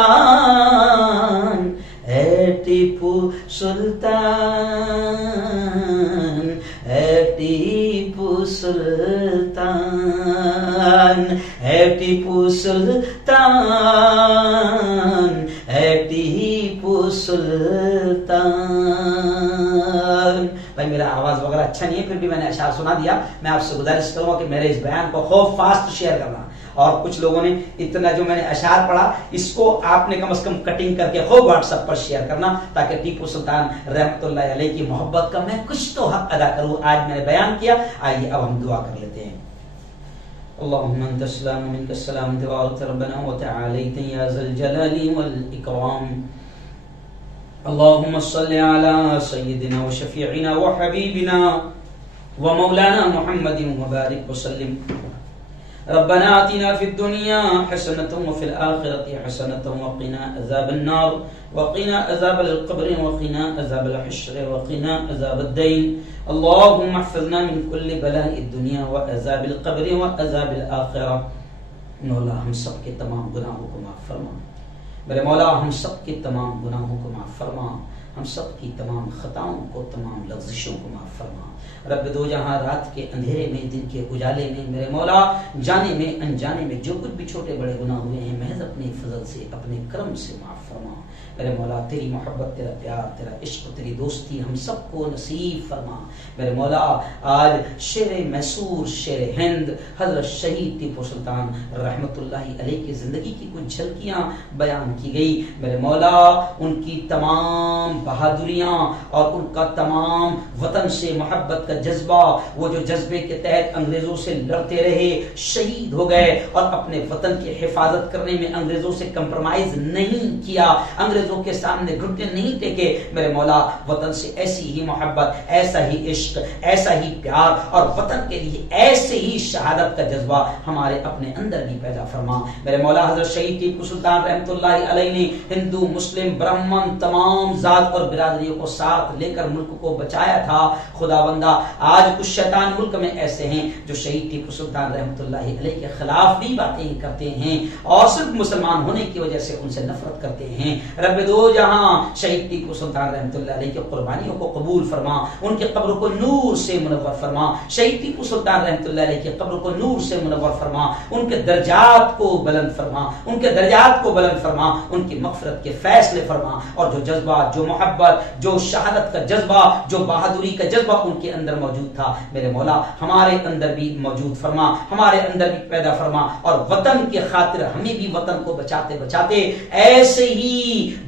اے ٹیپو سلطان، اے ٹیپو سلطان، اے ٹیپو سلطان، اے ٹیپو سلطان۔ بھائی میرا آواز وغیرہ اچھا نہیں ہے، پھر بھی میں نے اشعار سنا دیا۔ میں آپ سے گزارش کروں گا کہ میرے اس بیان کو خوب فاسٹ شیئر کرنا، اور کچھ لوگوں نے اتنا جو میں نے اشعار پڑھا اس کو آپ نے کم از کم کٹنگ کر کے خوب واٹس ایپ پر شیئر کرنا، تاکہ ٹیپو سلطان رحمت اللہ علیہ کی محبت کا میں کچھ تو حق ادا کروں۔ آج میں نے بیان کیا، آئیے اب ہم دعا کر لیتے ہیں۔ اللهم انت السلام ومنك السلام، تبارك ربنا وتعاليت يا ذا الجلال والاكرام۔ اللهم صل على سيدنا وشفيعنا وحبيبنا ومولانا محمد وبارك وسلم۔ ربنا آتنا في الدنيا حسنة وفي الآخرة حسنة وقنا عذاب النار، وقنا عذاب القبر، وقنا عذاب الحشر، وقنا عذاب الدين۔ اللهم احفظنا من كل بلاء الدنيا وعذاب القبر وعذاب الآخرة۔ مولا ہم سب کے تمام گناہوں کو معاف فرما، میرے مولا ہم سب کے تمام گناہوں کو معاف فرما، ہم سب کی تمام خطاؤں کو، تمام لغزشوں کو معاف فرما۔ رب دو جہاں رات کے اندھیرے میں، دن کے اجالے میں، میرے مولا جانے میں انجانے میں جو کچھ بھی چھوٹے بڑے گناہ ہوئے ہیں، محض اپنے فضل سے، اپنے کرم سے معاف فرما۔ میرے مولا تیری محبت، تیرا پیار، تیرا عشق، تیری دوستی ہم سب کو نصیب فرما۔ میرے مولا آج شیر میسور، شیر ہند حضرت شہید ٹیپو سلطان رحمت اللہ علیہ کی زندگی کی کچھ جھلکیاں بیان کی گئی۔ میرے مولا ان کی تمام بہادریاں اور ان کا تمام وطن سے محبت کا جذبہ، وہ جو جذبے کے تحت انگریزوں سے لڑتے رہے، شہید ہو گئے، اور اپنے وطن کی حفاظت کرنے میں انگریزوں سے کمپرومائز نہیں کیا، انگریزوں کے سامنے گھٹنے نہیں ٹیکے۔ میرے مولا وطن سے ایسی ہی محبت، ایسا ہی عشق، ایسا ہی پیار، اور وطن کے لیے ایسے ہی شہادت کا جذبہ ہمارے اپنے اندر بھی پیدا فرما۔ میرے مولا حضرت شہید ٹیپو سلطان رحمت اللہ علیہ نے ہندو، مسلم، برہمن تمام ذات اور برادریوں کو ساتھ لے کر ملک کو بچایا تھا۔ خدا بندہ آج کچھ شیطان ملک میں ایسے ہیں جو شہید ٹیپو سلطان رحمت اللہ علیہ کے خلاف بھی باتیں کرتے ہیں، اور صرف مسلمان ہونے کی وجہ سے ان سے نفرت کرتے ہیں۔ رب دو جہاں شہید ٹیپو سلطان رحمت اللہ علیہ کی قربانیوں کو قبول فرما، ان کے قبر کو نور سے منور فرما، شہید ٹیپو سلطان رحمت اللہ علیہ کی قبر کو نور سے منور فرما، ان کے درجات کو بلند فرما، ان کے درجات کو بلند فرما، ان کی مغفرت کے فیصلے فرما، اور جو جذبہ، جو محبت، جو شہادت کا جذبہ، جو بہادری کا جذبہ ان کے اندر موجود تھا، میرے مولا ہمارے اندر بھی موجود فرما، ہمارے اندر بھی پیدا فرما، اور وطن کی خاطر ہمیں بھی وطن کو بچاتے بچاتے ایسے ہی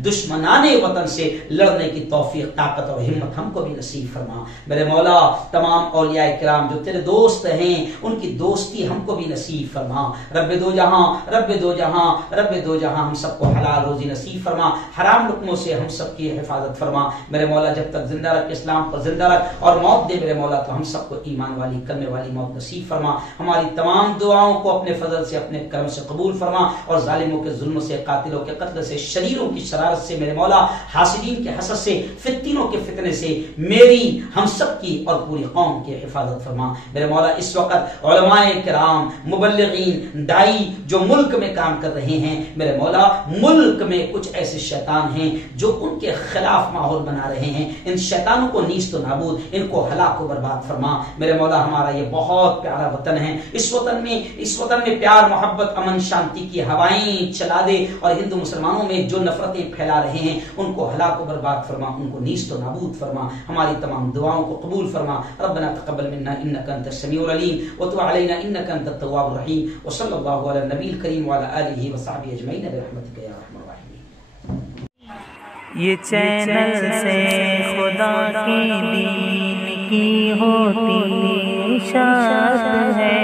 دشمنان وطن سے لڑنے کی توفیق، طاقت اور ہمت ہم کو بھی نصیب فرما۔ میرے مولا تمام اولیاء کرام جو تیرے دوست ہیں، ان کی دوستی ہم کو بھی نصیب فرما۔ رب دو جہاں، رب دو جہاں، رب دو جہاں ہم سب کو حلال روزی نصیب فرما، حرام لقموں سے ہم سب کی حفاظت فرما۔ میرے مولا جب تک زندہ رکھ، اسلام پر زندہ رکھ، اور موت دے میرے مولا تو ہم سب کو ایمان والی، کلمے والی موت نصیب فرما۔ ہماری تمام دعاؤں کو اپنے فضل سے، اپنے کرم سے قبول فرما، اور ظالموں کے ظلم سے، قاتلوں کے قتل سے، شریروں کی شرارت سے، میرے مولا حاسدین کے حسد سے، فتنوں کے فتنے سے میری، ہم سب کی اور پوری قوم کی حفاظت فرما۔ میرے مولا اس وقت علماء کرام، مبلغین، دائی جو ملک میں کام کر رہے ہیں، میرے مولا ملک میں کچھ ایسے شیطان ہیں جو ان کے خلاف ماحول بنا رہے ہیں، ان شیطانوں کو نیست و نابود، ان کو ہلاک و برباد فرما۔ میرے مولا ہمارا یہ بہت پیارا وطن ہے، اس وطن میں پیار، محبت، امن، شانتی کی ہوائیں چلا دے، اور ہندو مسلمانوں میں جو نفرتیں پھیلا رہے ہیں ان کو ہلاک و برباد فرما، ان کو نیست و نابود فرما۔ ہماری تمام دعاؤں کو قبول فرما۔ ربنا تقبل منا انك انت السميع العليم وتب علينا انك انت التواب الرحيم، وصلى الله على النبي الكريم وعلى اله وصحبه اجمعين برحمتك يا ارحم الراحمين۔ یہ چینل سے خدا کی دین کی ہوتی اشاعت ہے،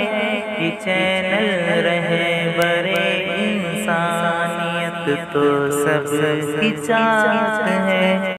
یہ چینل رہبر انسانیت تو سب کی چاہت ہے۔